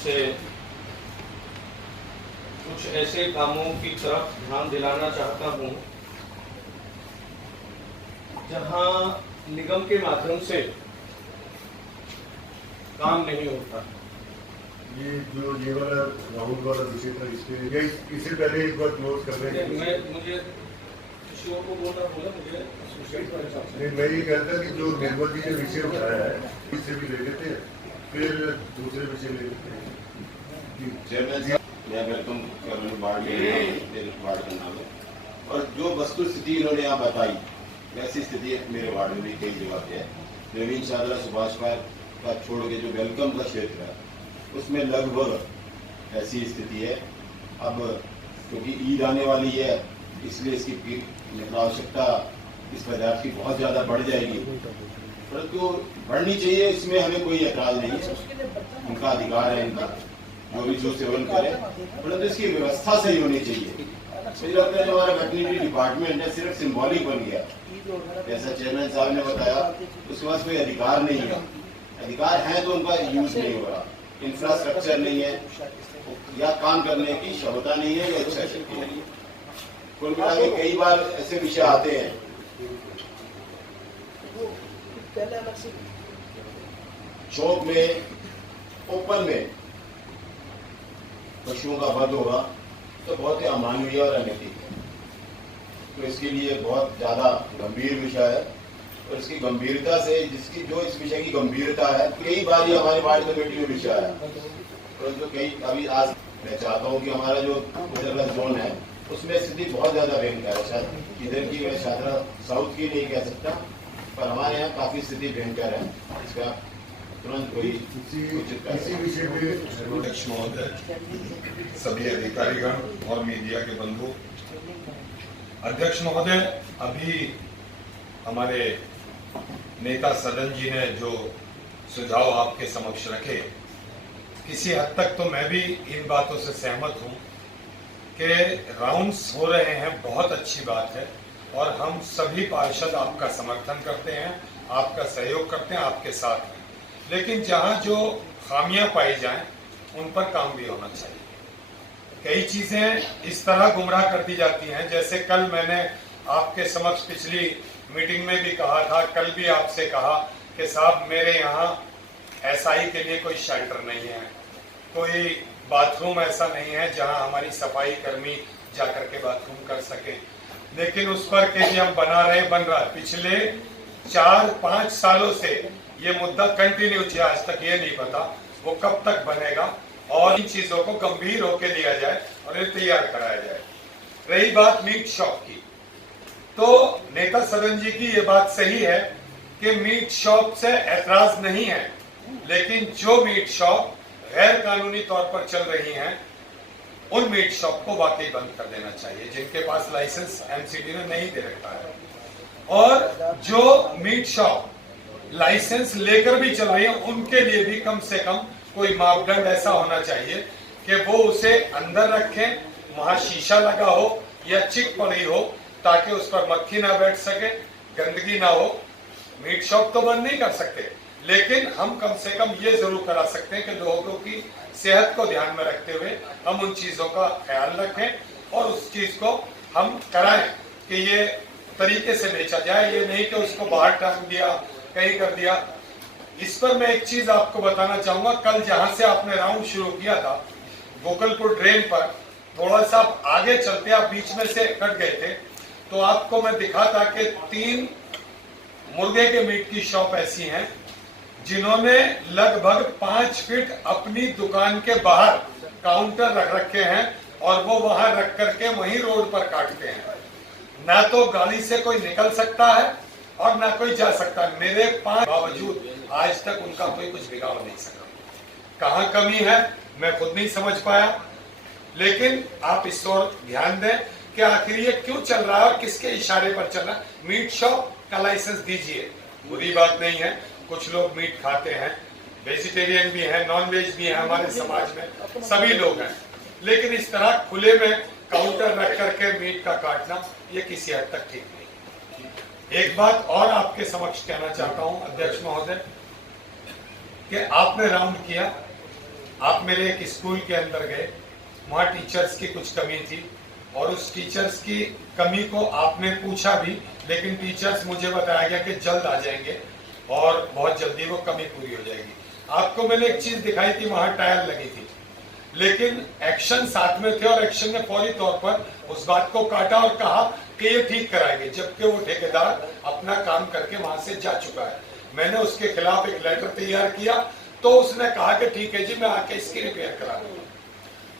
से कुछ ऐसे कामों की तरफ ध्यान दिलाना चाहता हूं जहां निगम के माध्यम से काम नहीं होता। ये जो ये वाला राहुल वाला विषय था, इससे पहले एक बार क्लोज कर रहे हैं। मुझे किसी और को बोला मुझे नहीं, मैं ये कहता कि जो निर्मल जी ने विषय उठाया है इससे भी ले लेते हैं, फिर दूसरे विषय ले लेते हैं। चेयरमैन साहब, मैं वेलकम वार्ड का नाम है, और जो वस्तु स्थिति इन्होंने यहाँ बताई वैसी स्थिति मेरे वार्ड में भी कई जगह पे है। नवीन शाहदरा सुभाष पार्क का छोड़ के जो वेलकम का क्षेत्र है उसमें लगभग ऐसी स्थिति है। अब क्योंकि ईद आने वाली है इसलिए इसकी आवश्यकता इस पदार्थ की बहुत ज़्यादा बढ़ जाएगी, परंतु बढ़नी चाहिए, इसमें हमें कोई ऐतराज नहीं है, उनका अधिकार है, इनका जो भी जो सेवन करे, परंतु इसकी व्यवस्था सही होनी चाहिए। मुझे लगता है जो हमारा वेटरनरी डिपार्टमेंट है सिर्फ सिंबॉलिक बन गया, जैसा चेयरमैन साहब ने बताया, उसके पास कोई अधिकार नहीं है। अधिकार है तो उनका यूज नहीं हो रहा, इंफ्रास्ट्रक्चर नहीं है, या काम करने की क्षमता नहीं है, या इच्छा शक्ति नहीं है। कुल मिला के कई बार ऐसे विषय आते हैं चौक में ओपन में पशुओं का वध होगा तो बहुत ही अमानवीय और अनैतिक है। तो इसके लिए बहुत ज्यादा गंभीर विषय है, और इसकी गंभीरता से जिसकी जो इस विषय की गंभीरता है, कई बार ये हमारी वार्ड कमेटी में विषय आया, परंतु कई अभी आज मैं चाहता हूँ कि हमारा जो जोन है उसमें स्थिति बहुत ज्यादा भयंकर है। शायद इधर की मैं शायद साउथ की नहीं कह सकता, पर हमारे यहाँ काफी स्थिति भयंकर है। इसका तुरंत कोई इसी विषय में अध्यक्ष महोदय, सभी अधिकारीगण और मीडिया के बंधु, अध्यक्ष महोदय, अभी हमारे नेता सदन जी ने जो सुझाव आपके समक्ष रखे, किसी हद तक तो मैं भी इन बातों से सहमत हूं कि राउंड्स हो रहे हैं, बहुत अच्छी बात है, और हम सभी पार्षद आपका समर्थन करते हैं, आपका सहयोग करते हैं, आपके साथ हैं। लेकिन जहां जो खामियां पाई जाएं उन पर काम भी होना चाहिए। कई चीजें इस तरह गुमराह कर दी जाती हैं, जैसे कल मैंने आपके समक्ष पिछली मीटिंग में भी कहा था, कल भी आपसे कहा कि साहब मेरे यहाँ एसआई के लिए कोई शेल्टर नहीं है, कोई बाथरूम ऐसा नहीं है जहां हमारी सफाई कर्मी जाकर के बाथरूम कर सके। लेकिन उस पर केजीएम बन रहा है। पिछले 4-5 सालों से ये मुद्दा कंटिन्यू थी, आज तक ये नहीं पता वो कब तक बनेगा, और इन चीजों को गंभीर होकर लिया जाए और इन्हें तैयार कराया जाए। रही बात मीट शॉप की, तो नेता सदन जी की ये बात सही है कि मीट शॉप से ऐतराज नहीं है, लेकिन जो मीट शॉप गैर कानूनी तौर पर चल रही हैं उन मीट शॉप को वाकई बंद कर देना चाहिए, जिनके पास लाइसेंस एमसीडी ने नहीं दे रखा है। और जो मीट शॉप लाइसेंस लेकर भी चल रही है उनके लिए भी कम से कम कोई मापदंड ऐसा होना चाहिए कि वो उसे अंदर रखें, वहां शीशा लगा हो या चिक पड़ी हो, ताकि उस पर मक्खी ना बैठ सके, गंदगी ना हो। मीट शॉप तो बंद नहीं कर सकते, लेकिन हम कम से कम ये जरूर करा सकते हैं कि लोगों की सेहत को ध्यान में रखते हुए हम उन चीजों का ख्याल रखें और उस चीज को हम कराएं कि ये तरीके से बेचा जाए, ये नहीं कि उसको बाहर टांग दिया, कहीं कर दिया। इस पर मैं एक चीज आपको बताना चाहूंगा, कल जहां से आपने राउंड शुरू किया था गोकुलपुर ड्रेन पर, थोड़ा सा आगे चलते आप बीच में से कट गए थे, तो आपको मैं दिखा था कि 3 मुर्गे के मीट की शॉप ऐसी हैं जिन्होंने लगभग 5 फीट अपनी दुकान के बाहर काउंटर रख रखे हैं और वो वहां रख करके वहीं रोड पर काटते हैं। ना तो गाड़ी से कोई निकल सकता है और ना कोई जा सकता है। मेरे 5 बावजूद आज तक उनका कोई कुछ बिगाड़ नहीं सका। कहाँ कमी है मैं खुद नहीं समझ पाया, लेकिन आप इस ओर ध्यान दें कि आखिर ये क्यों चल रहा है और किसके इशारे पर चल रहा है। मीट शॉप का लाइसेंस दीजिए, बुरी बात नहीं है, कुछ लोग मीट खाते हैं, वेजिटेरियन भी है, नॉन वेज भी है, हमारे समाज में सभी लोग हैं, लेकिन इस तरह खुले में काउंटर रख करके मीट का काटना ये किसी हद तक ठीक नहीं। एक बात और आपके समक्ष कहना चाहता हूं अध्यक्ष महोदय कि आपने राउंड किया, आप मेरे एक स्कूल के अंदर गए, वहाँ टीचर्स की कुछ कमी थी और उस टीचर्स की कमी को आपने पूछा भी, लेकिन टीचर्स मुझे बताया गया कि जल्द आ जाएंगे और बहुत जल्दी वो कमी पूरी हो जाएगी। आपको मैंने एक चीज दिखाई थी, वहाँ टायर लगी थी, लेकिन एक्शन साथ में थे और एक्शन ने फौरी तौर पर उस बात को काटा और कहा कि ये ठीक कराएंगे, जबकि वो ठेकेदार अपना काम करके वहां से जा चुका है। मैंने उसके खिलाफ एक लेटर तैयार किया तो उसने कहा कि ठीक है जी, मैं आके इसकी रिपेयर करा दूंगा।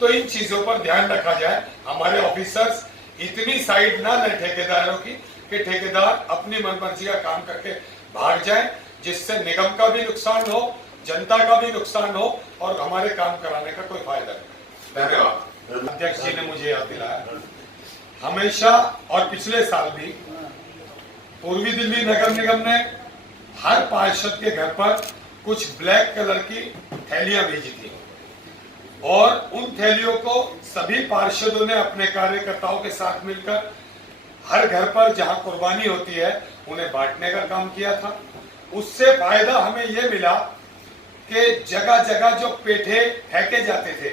तो इन चीजों पर ध्यान रखा जाए, हमारे ऑफिसर्स इतनी साइड ना लें ठेकेदारों की कि ठेकेदार अपनी मनमर्जी का काम करके भाग जाए, जिससे निगम का भी नुकसान हो, जनता का भी नुकसान हो और हमारे काम कराने का कोई फायदा नहीं। धन्यवाद। अध्यक्ष जी ने मुझे याद दिलाया, हमेशा और पिछले साल भी पूर्वी दिल्ली नगर निगम ने हर पार्षद के घर पर कुछ ब्लैक कलर की थैलियां भेजी थी और उन थैलियों को सभी पार्षदों ने अपने कार्यकर्ताओं के साथ मिलकर हर घर पर जहां कुर्बानी होती है उन्हें बांटने का काम किया था। उससे फायदा हमें यह मिला कि जगह जगह जो पेठे फेंके जाते थे,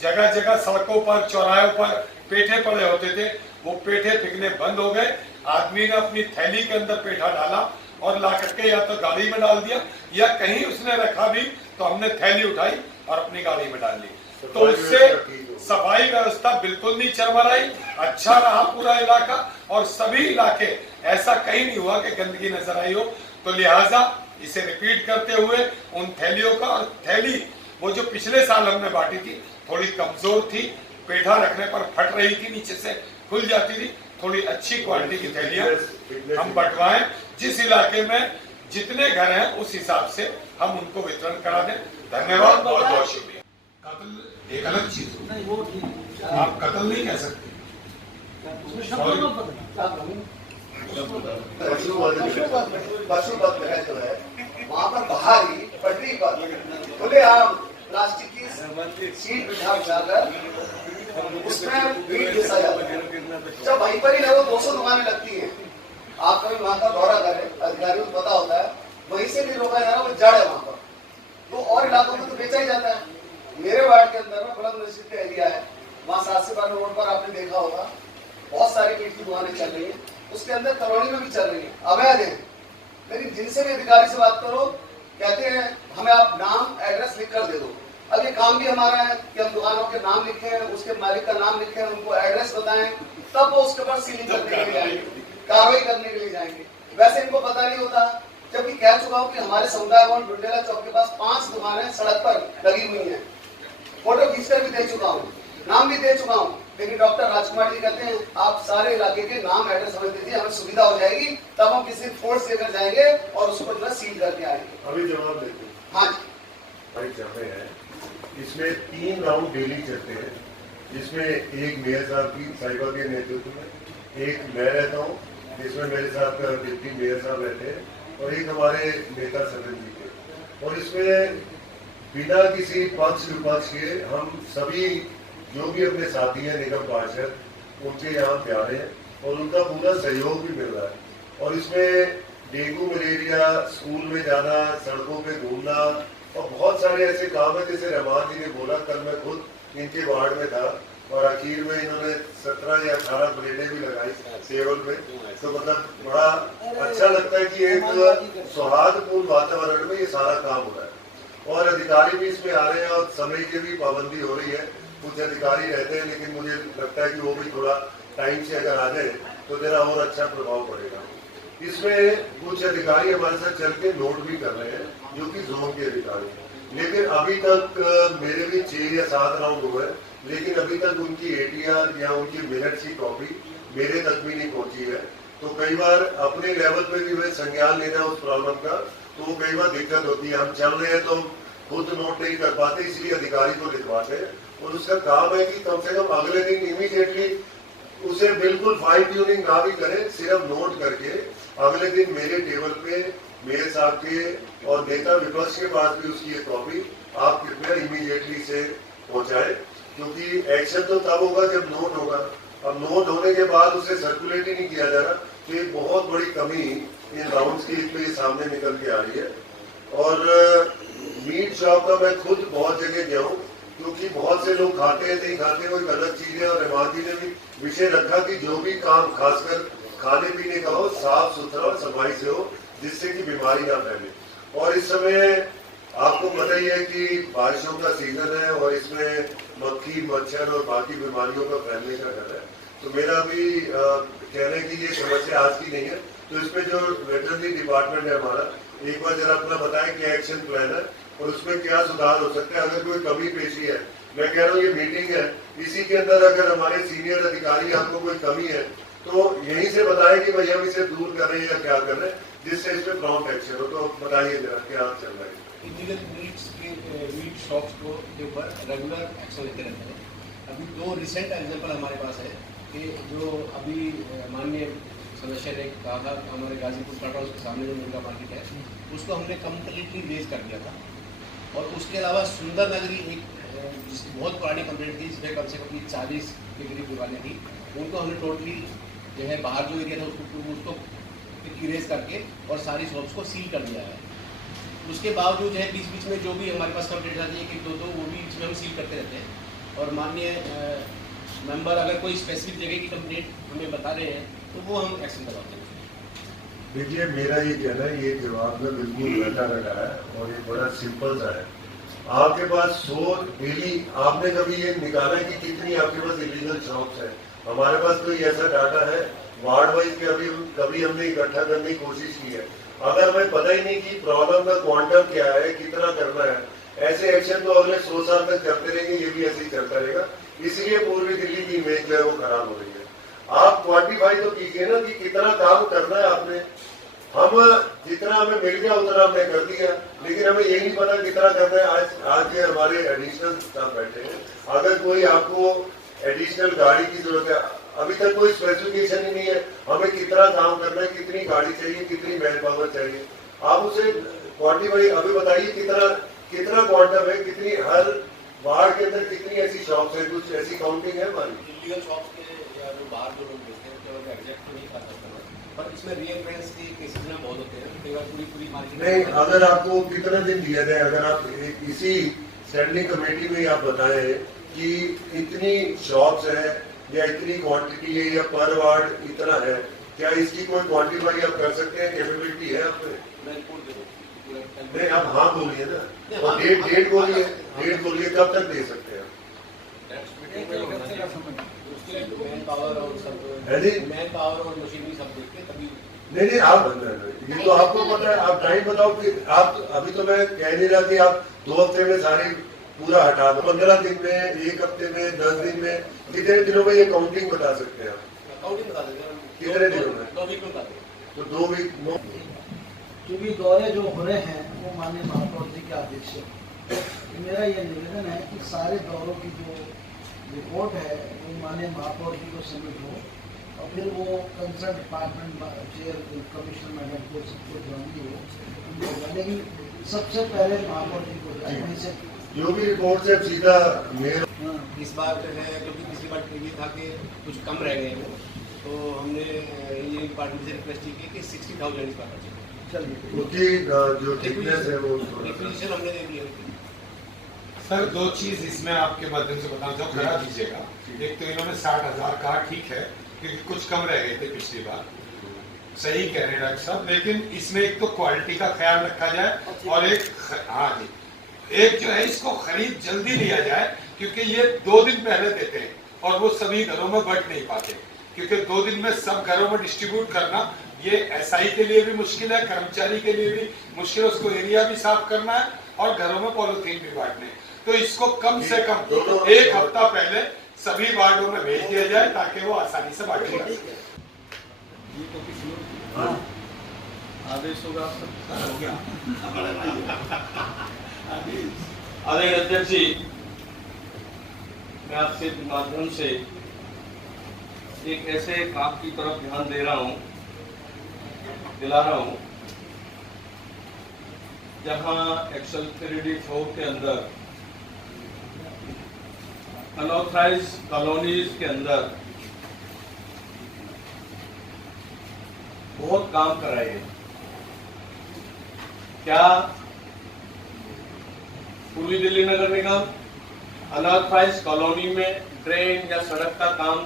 जगह जगह सड़कों पर चौराहों पर पेठे पड़े होते थे, वो पेठे फेंकने बंद हो गए। आदमी ने अपनी थैली के अंदर पेठा डाला और ला करके या तो गाड़ी में डाल दिया या कहीं उसने रखा भी तो हमने थैली उठाई और अपनी गाड़ी में डाल ली। तो उससे सफाई व्यवस्था बिल्कुल नहीं चरमराई, अच्छा रहा पूरा इलाका और सभी इलाके, ऐसा कहीं नहीं हुआ कि गंदगी नजर आई हो। तो लिहाजा इसे रिपीट करते हुए उन थैलियों का, और थैली वो जो पिछले साल हमने बांटी थी थोड़ी कमजोर थी, पेठा रखने पर फट रही थी, नीचे से खुल जाती थी, थोड़ी अच्छी क्वालिटी की थैलियां हम बंटवाएं। जिस इलाके में जितने घर हैं उस हिसाब से हम उनको वितरण करा दें। धन्यवाद, बहुत बहुत शुक्रिया। कत्ल एक अलग चीज है, आप कत्ल नहीं कह सकते। पशुपत जो है वहाँ पर बाहर ही पटरी पर खुलेआम प्लास्टिक की सीट बिठाकर उसमें भीड़ घिसा जाता है। जब वहीं पर ही लगभग 200 दुकानें लगती हैं, आप कभी वहाँ का दौरा करें, अधिकारियों को पता होता है, वहीं से भी रोका जा रहा है, वो जड़ है वहाँ पर। तो और इलाकों में तो बेचा ही जाता है। मेरे वार्ड के अंदर में बुलंद मस्जिद का एरिया है, वहाँ 7 से 12 रोड पर आपने देखा होगा बहुत सारी मीट की दुकानें चल रही है, उसके अंदर कॉलोनी में भी चल रही है, अवैध है। लेकिन जिनसे भी अधिकारी से बात करो, कहते हैं हमें आप नाम एड्रेस लिख कर दे दो। अब ये काम भी हमारा है कि हम दुकानों के नाम लिखें, उसके मालिक का नाम लिखें, उनको एड्रेस बताएं, तब वो उसके ऊपर सीलिंग करने के लिए जाएंगे, कार्रवाई करने के लिए जाएंगे। वैसे इनको पता नहीं होता। जबकि कह चुका हूँ कि हमारे समुदाय भवन बुंडेला चौक के पास 5 दुकानें सड़क पर लगी हुई हैं, फोटो खींचकर भी दे चुका हूँ, नाम भी दे चुका हूँ। लेकिन डॉक्टर राजकुमार जी कहते हैं आप सारे इलाके के नाम एड्रेस हमें दीजिए, हमें सुविधा हो जाएगी, तब हम किसी फोर्स लेकर जाएंगे और उसको जो है सील करके आएंगे। अभी जवाब देते हैं। हाँ जी, भाई चल रहे हैं, इसमें 3 राउंड डेली चलते हैं, जिसमें एक मेयर साहब की साहिबा के नेतृत्व में, एक मैं रहता हूँ जिसमें मेरे साथ डिप्टी मेयर साहब रहते हैं और एक हमारे नेता सदन जी के। और इसमें बिना किसी पक्ष विपक्ष के हम सभी जो भी अपने साथी हैं निगम पार्षद, उनके यहाँ पे आ रहे हैं और उनका पूरा सहयोग भी मिल रहा है। और इसमें डेंगू मलेरिया, स्कूल में जाना, सड़कों पे घूमना और बहुत सारे ऐसे काम है, जैसे रहमान जी ने बोला, कल मैं खुद इनके वार्ड में था और आखिर में इन्होंने 17 या 18 प्लेटें भी लगाई टेबल में। तो मतलब बड़ा अच्छा लगता है कि एक सौहार्दपूर्ण वातावरण में ये सारा काम हो रहा है और अधिकारी भी इसमें आ रहे हैं और समय की भी पाबंदी हो रही है। कुछ अधिकारी रहते हैं, लेकिन मुझे लगता है कि वो भी थोड़ा टाइम से अगर आ जाए तो जरा और अच्छा प्रभाव पड़ेगा। इसमें कुछ अधिकारी हमारे साथ चल के नोट भी कर रहे हैं, जो कि जोन के अधिकारी हैं। लेकिन अभी तक मेरे भी 6 या 7 राउंड हुए, लेकिन अभी तक उनकी ATR या उनकी मिनट्स की कॉपी मेरे तक भी नहीं पहुंची है। तो कई बार अपने लेवल पे भी वे संज्ञान लेना उस प्रॉब्लम का, तो वो कई बार दिक्कत होती है। हम चल रहे हैं तो खुद नोट नहीं कर पाते, इसलिए अधिकारी को लिखवाते हैं और उसका काम है कि कम से कम अगले दिन इमीडिएटली उसे बिल्कुल फाइन ट्यूनिंग ना भी करें, सिर्फ नोट करके अगले दिन मेरे टेबल पे मेयर साहब के और नेता विपक्ष के पास भी उसकी एक कॉपी आप कृपया इमीडिएटली से पहुंचाए, क्योंकि एक्शन तो तब होगा जब नोट होगा। अब नोट होने के बाद उसे सर्कुलेट ही नहीं किया जा रहा, तो एक बहुत बड़ी कमी इन राउंड्स की पे सामने निकल के आ रही है। और मीट शॉप का मैं खुद बहुत जगह गया हूँ, क्योंकि बहुत से लोग खाते हैं नहीं खाते वो एक अलग चीज है। और रहमान जी ने भी विषय रखा कि जो भी काम खासकर खाने पीने का हो साफ सुथरा और सफाई से हो, जिससे कि बीमारी ना फैले। और इस समय आपको पता ही है कि बारिशों का सीजन है और इसमें मक्खी मच्छर और बाकी बीमारियों का फैलने का डर है। तो मेरा भी कहना है कि ये समस्या आज की नहीं है। तो इसमें जो वेटरनरी डिपार्टमेंट है हमारा, एक बार जरा अपना बताएं क्या एक्शन प्लान है और उसमें क्या सुधार हो सकता है। अगर कोई कमी पेशी है, मैं कह रहा हूँ ये मीटिंग है, इसी के अंदर अगर हमारे सीनियर अधिकारी आपको कोई कमी है तो यहीं से बताएं कि भाई हम इसे दूर कर रहे हैं या क्या कर रहे हैं, जिससे इसमें प्रॉम्प्ट एक्शन हो। तो बताइए जरा क्या चल रहा है। इलीगल मीट शॉप्स को के ऊपर रेगुलर एक्शन लेते रहते हैं। अभी 2 रिसेंट एग्जांपल हमारे पास है कि जो अभी माननीय सदस्य ने कहा था हमारे गाजीपुर टाटा हाउस के सामने जो मुर्गा मार्केट है उसको हमने कम्प्लीटली रेज कर दिया था। और उसके अलावा सुंदर नगरी एक बहुत पुरानी कंप्लेंट थी जिसमें कम से कम 40 के करीब दुकानें थी, उनको हमने टोटली जो है बाहर जो एरिया था उसको इरेज करके और सारी शॉप्स को सील कर दिया है। उसके बावजूद जो है बीच बीच में जो भी हमारे पास कंप्लेंट आती है 1-2 वो भी बीच में हम सील करते रहते हैं। और माननीय मेंबर अगर कोई स्पेसिफिक जगह की कंप्लेंट हमें बता रहे हैं तो वो हम एक्शन करवाते हैं। देखिए मेरा ये कहना है, ये जवाब में बिल्कुल रटा है और ये बड़ा सिंपल सा है। आपके पास 100 डेली, आपने कभी ये निकाला है कि कितनी आपके पास इलीगल शॉप्स है? हमारे पास कोई ऐसा डाटा है वार्ड वाइज के कभी हमने इकट्ठा करने की कोशिश की है? अगर हमें पता ही नहीं कि प्रॉब्लम का क्वांटम क्या है, कितना करना है, ऐसे एक्शन तो अगले 100 साल तक करते रहेंगे, ये भी ऐसे ही चलता रहेगा। इसलिए पूर्वी दिल्ली की इमेज जो है वो खराब हो रही है। आप क्वान्टिफाई तो कीजिए ना कि कितना काम करना है आपने। हम जितना हमें मिल गया उतना हमने कर दिया, लेकिन हमें ये नहीं पता कितना करना है। आज के हमारे एडिशनल स्टाफ बैठे हैं, अगर कोई आपको एडिशनल गाड़ी की जरूरत है, अभी तक कोई स्पेसिफिकेशन ही नहीं है हमें कितना काम करना है, कितनी गाड़ी चाहिए, कितनी मैन पावर चाहिए। आप उसे क्वान्टिफाई अभी बताइए कितना क्वांटम है, कितनी हर वार्ड के अंदर कितनी ऐसी शॉप्स है, कुछ ऐसी काउंटिंग है हमारी? इलीगल शॉप्स के या जो बाहर जो लोग बेचते हैं तो एग्जैक्ट तो नहीं कर सकते, पर इसमें रीअरेंज के केसेस में बहुत होते हैं। कई बार पूरी मार्केट नहीं, अगर आपको कितना दिन दिया जाए, अगर आप इसी स्टैंडिंग कमेटी में आप बताएं कि इतनी शॉप्स है या इतनी क्वांटिटी है या पर वार्ड इतना है, क्या इसकी कोई क्वांटिफाई आप कर सकते हैं? कैपेबिलिटी है आप में? नहीं, आप हाँ बोलिए ना, और डेट बोलिए कब तक दे सकते हैं? मैन पावर और मशीनरी सब देख के तभी। नहीं, आप ये तो आपको पता है। आप टाइम बताओ कि आप, अभी तो मैं कह नहीं रहा कि आप 2 हफ्ते में सारी पूरा हटा दो, 15 दिन में, 1 हफ्ते में, 10 दिन में, कितने दिनों में ये काउंटिंग बता सकते हैं आप? काउंटिंग बता देंगे कितने दिनों में? 2 वीक में बता देंगे। तो 2 वीक। क्योंकि दौरे जो हो रहे हैं वो माननीय महापौर जी के आदेश से, तो मेरा ये निवेदन है कि सारे दौरों की जो रिपोर्ट है वो माननीय महापौर जी को सबमिट हो और फिर वो concern department chair commissioner madam को सबको जवानी हो, लेकिन सबसे पहले महापौर जी को जाए से जो भी रिपोर्ट से सीधा मेयर। इस बार जो है क्योंकि पिछली बार ये था कि कुछ कम रह गए वो, तो हमने ये डिपार्टमेंट से रिक्वेस्ट की कि 60,000 इस बार क्योंकि जो थिकनेस है वो रिक्वेजिशन हमने दे दिया। सर 2 चीज इसमें आपके माध्यम से बताना चाहूँ, करा दीजिएगा। एक तो इन्होंने 60,000 कहा, ठीक है, क्योंकि कुछ कम रह गए थे पिछली बार, सही कह रहे हैं डॉक्टर साहब, लेकिन इसमें एक तो क्वालिटी का ख्याल रखा जाए और एक जो है इसको खरीद जल्दी लिया जाए, क्योंकि ये 2 दिन पहले देते हैं और वो सभी घरों में बंट नहीं पाते, क्योंकि 2 दिन में सब घरों में डिस्ट्रीब्यूट करना ये एसआई के लिए भी मुश्किल है, कर्मचारी के लिए भी मुश्किल है, उसको एरिया भी साफ करना है और घरों में पॉलिथीन भी बांटने। तो इसको कम से कम 1 हफ्ता पहले सभी वार्डों में भेज दिया जाए ताकि वो आसानी से बांटे जा सके। आदेश होगा आदरणीय अध्यक्ष जी, मैं आपसे माध्यम से एक ऐसे काम की तरफ ध्यान दिला रहा हूं जहां एक्सेल 3D4 के अंदर अनऑथराइज कॉलोनीज के अंदर बहुत काम कराए गए। क्या पूर्वी दिल्ली नगर निगम, अनऑथराइज कॉलोनी में ड्रेन या सड़क का काम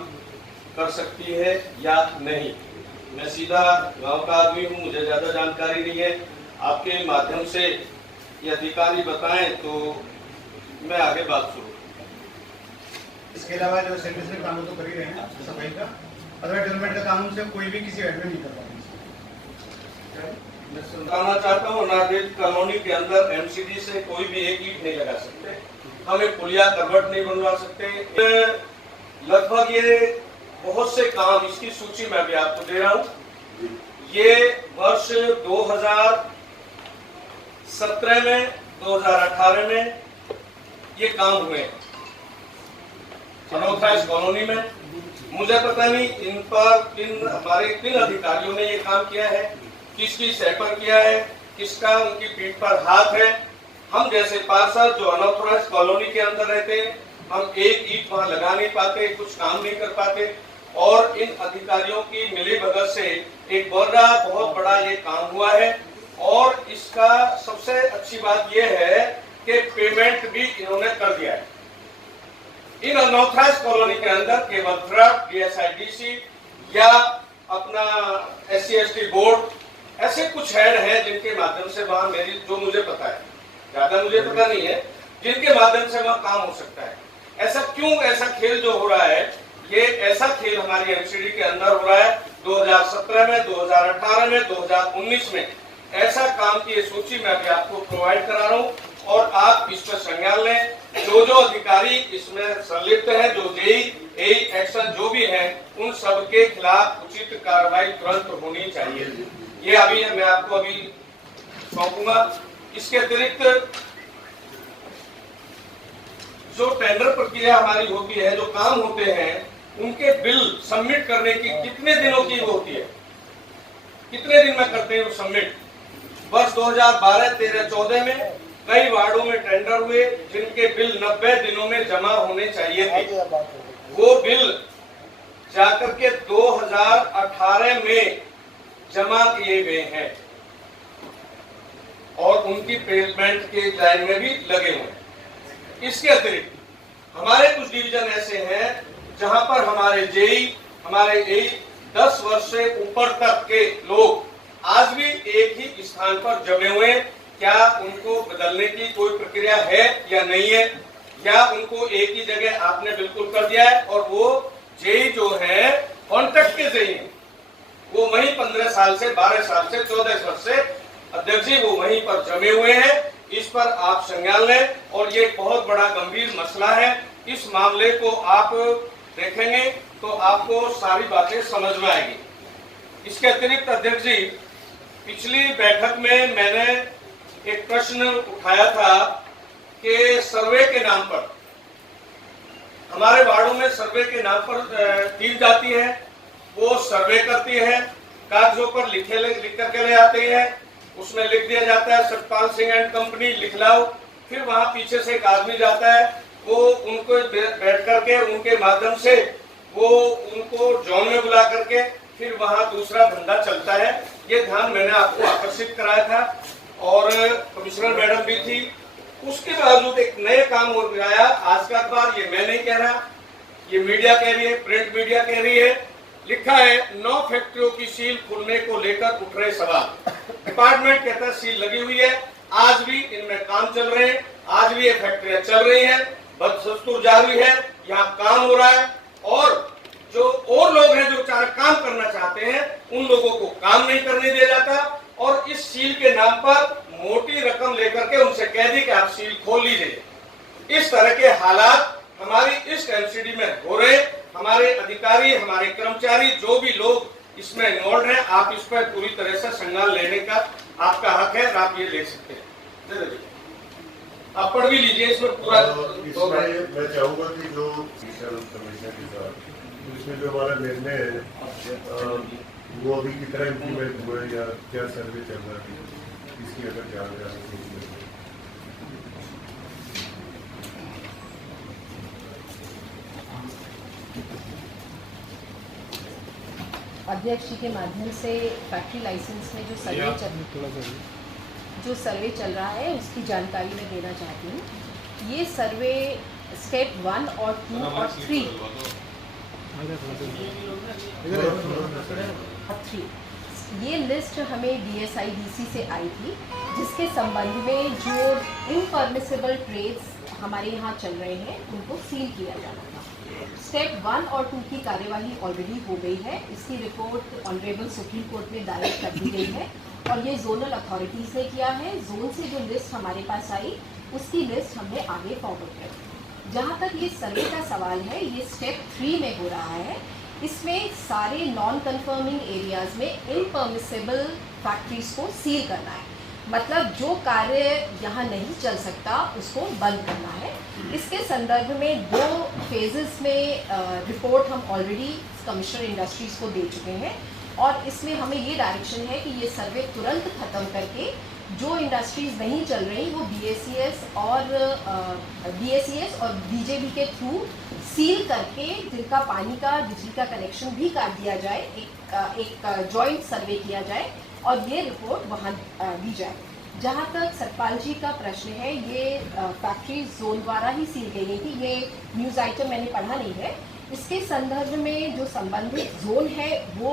कर सकती है या नहीं। मैं सीधा गांव का आदमी हूं, मुझे ज्यादा जानकारी नहीं है, आपके माध्यम से ये अधिकारी बताएं तो मैं आगे बात शुरू। इसके अलावा जो सर्विस के काम तो कर ही रहे हैं सफाई का, अदर डेवलपमेंट का काम से कोई भी किसी एड में नहीं कर रहा है। मैं समझाना चाहता हूँ, नादेज कॉलोनी के अंदर एमसीडी से कोई भी एक ईंट नहीं लगा सकते, हम एक पुलिया करवट नहीं बनवा सकते। लगभग ये बहुत से काम, इसकी सूची मैं भी आपको दे रहा हूँ। ये वर्ष 2017 में 2018 में ये काम हुए अनऑथराइज कॉलोनी में। मुझे पता नहीं इन पर हमारे किन अधिकारियों ने ये काम किया है, किसकी सह पर किया है, किसका उनकी पीठ पर हाथ है। हम जैसे पार्षद जो अनऑथराइज कॉलोनी के अंदर रहते हैं, हम एक ईंट वहां लगा नहीं पाते, कुछ काम नहीं कर पाते, और इन अधिकारियों की मिलीभगत से एक बहुत बड़ा ये काम हुआ है। और इसका सबसे अच्छी बात यह है कि पेमेंट भी इन्होंने कर दिया है। इन अनऑथराइज कॉलोनी के अंदर केवल ड्राफ्ट, DSIDC या अपना SC/ST बोर्ड, ऐसे कुछ हेड हैं जिनके माध्यम से वहां मेरी, जो मुझे पता है, ज्यादा मुझे पता नहीं है, जिनके माध्यम से वहां काम हो सकता है। ऐसा क्यों, ऐसा खेल जो हो रहा है, ये ऐसा खेल हमारी MCD के अंदर हो रहा है। 2017 में, 2018 में, 2019 में ऐसा काम की सूची मैं भी आपको प्रोवाइड करा रहा हूँ, और आप इस पर संज्ञान लें। जो अधिकारी इसमें संलिप्त है, जो जेई एक्शन जो भी है, उन सब के खिलाफ उचित कार्रवाई तुरंत होनी चाहिए। ये अभी मैं आपको अभी सौंपूंगा। इसके अतिरिक्त जो टेंडर प्रक्रिया हमारी होती है, जो काम होते हैं, उनके बिल सबमिट करने की कितने दिनों की होती है, कितने दिन में करते हैं वो सबमिट। वर्ष 2012, 13, 14 में कई वार्डों में टेंडर हुए जिनके बिल 90 दिनों में जमा होने चाहिए थे। वो बिल जाकर के 2018 में जमा किए गए हैं और उनकी पेमेंट के लाइन में भी लगे हुए हैं। इसके अतिरिक्त हमारे कुछ डिवीजन ऐसे हैं जहां पर हमारे जेई, हमारे एई 10 वर्ष से ऊपर तक के लोग आज भी एक ही स्थान पर जमे हुए हैं। क्या उनको बदलने की कोई प्रक्रिया है या नहीं है, या उनको एक ही जगह आपने बिल्कुल कर दिया है और वो जेई जो है कॉन्ट्रैक्ट के जेई हैं, वो वहीं 15 साल से, 12 साल से, 14 वर्ष से अध्यक्ष जी वो वहीं पर जमे हुए हैं। इस पर आप संज्ञान लें, और ये बहुत बड़ा गंभीर मसला है। इस मामले को आप देखेंगे तो आपको सारी बातें समझ में आएगी। इसके अतिरिक्त अध्यक्ष जी, पिछली बैठक में मैंने एक प्रश्न उठाया था कि सर्वे के नाम पर, हमारे वार्डों में सर्वे के नाम पर टीम जाती है, वो सर्वे करती है, कागजों पर लिख करके ले आते हैं, उसमें लिख दिया जाता है सतपाल सिंह एंड कंपनी, लिख लाओ। फिर वहां पीछे से एक आदमी जाता है, वो उनको बैठ करके उनके माध्यम से वो उनको जोन में बुला करके फिर वहां दूसरा धंधा चलता है। ये ध्यान मैंने आपको आकर्षित कराया था और कमिश्नर मैडम भी थी। उसके बावजूद एक नए काम हो गया। आज का अखबार, ये मैं नहीं कह रहा, ये मीडिया कह रही है, प्रिंट मीडिया कह रही है, लिखा है 9 फैक्ट्रियों की सील खुलने को लेकर उठ रहे सवाल। डिपार्टमेंट कहता है सील लगी हुई है, आज भी इनमें काम चल रहे हैं, आज भी ये फैक्ट्रियां चल रही हैं, बदस्तूर जारी है, यहाँ काम हो रहा है, और जो और लोग हैं जो चाहे काम करना चाहते हैं, उन लोगों को काम नहीं करने दिया जाता, और इस सील के नाम पर मोटी रकम लेकर के उनसे कह दी कि आप सील खोल लीजिए। इस तरह के हालात हमारी इस एमसीडी में हो रहे। हमारे अधिकारी, हमारे कर्मचारी, जो भी लोग इसमें इन्वॉल्व हैं, आप इस पर पूरी तरह से संज्ञान लेने का आपका हक है और आप ये ले सकते हैं। आप पढ़ भी लीजिए इसमें पूरा। इसमें मैं चाहूंगा कि जो कमीशन के साथ इसमें जो हमारा निर्णय है वो अभी कितना इम्प्लीमेंट हुआ है या क्या सर्वे चल रहा है, इसकी अगर जानकारी। अध्यक्ष जी के माध्यम से फैक्ट्री लाइसेंस में जो सर्वे चल रहा है उसकी जानकारी मैं देना चाहती हूँ। ये सर्वे स्टेप 1 और 2 और 3 ये लिस्ट हमें DSIDC से आई थी, जिसके संबंध में जो इनपरमिसिबल ट्रेड्स हमारे यहाँ चल रहे हैं उनको सील किया जाना था। स्टेप 1 और 2 की कार्यवाही ऑलरेडी हो गई है। इसकी रिपोर्ट ऑनरेबल सुप्रीम कोर्ट में दायर कर दी गई है और ये जोनल अथॉरिटीज़ ने किया है। जोन से जो लिस्ट हमारे पास आई उसकी लिस्ट हमने आगे फॉरवर्ड कर दी। जहाँ तक ये सर्वे का सवाल है, ये स्टेप 3 में हो रहा है। इसमें सारे नॉन कन्फर्मिंग एरियाज़ में इनपरमिसिबल फैक्ट्रीज को सील करना है, मतलब जो कार्य यहाँ नहीं चल सकता उसको बंद करना है। इसके संदर्भ में 2 फेजेस में रिपोर्ट हम ऑलरेडी कमिश्नर इंडस्ट्रीज़ को दे चुके हैं और इसमें हमें ये डायरेक्शन है कि ये सर्वे तुरंत ख़त्म करके जो इंडस्ट्रीज़ नहीं चल रही वो BSES और BJB के थ्रू सील करके जिनका पानी का बिजली का कनेक्शन भी काट दिया जाए, एक जॉइंट सर्वे किया जाए और ये रिपोर्ट वहाँ दी जाए। जहाँ तक सतपाल जी का प्रश्न है, ये फैक्ट्री जोन द्वारा ही सील गई थी। ये न्यूज़ आइटम मैंने पढ़ा नहीं है। इसके संदर्भ में जो संबंधित जोन है वो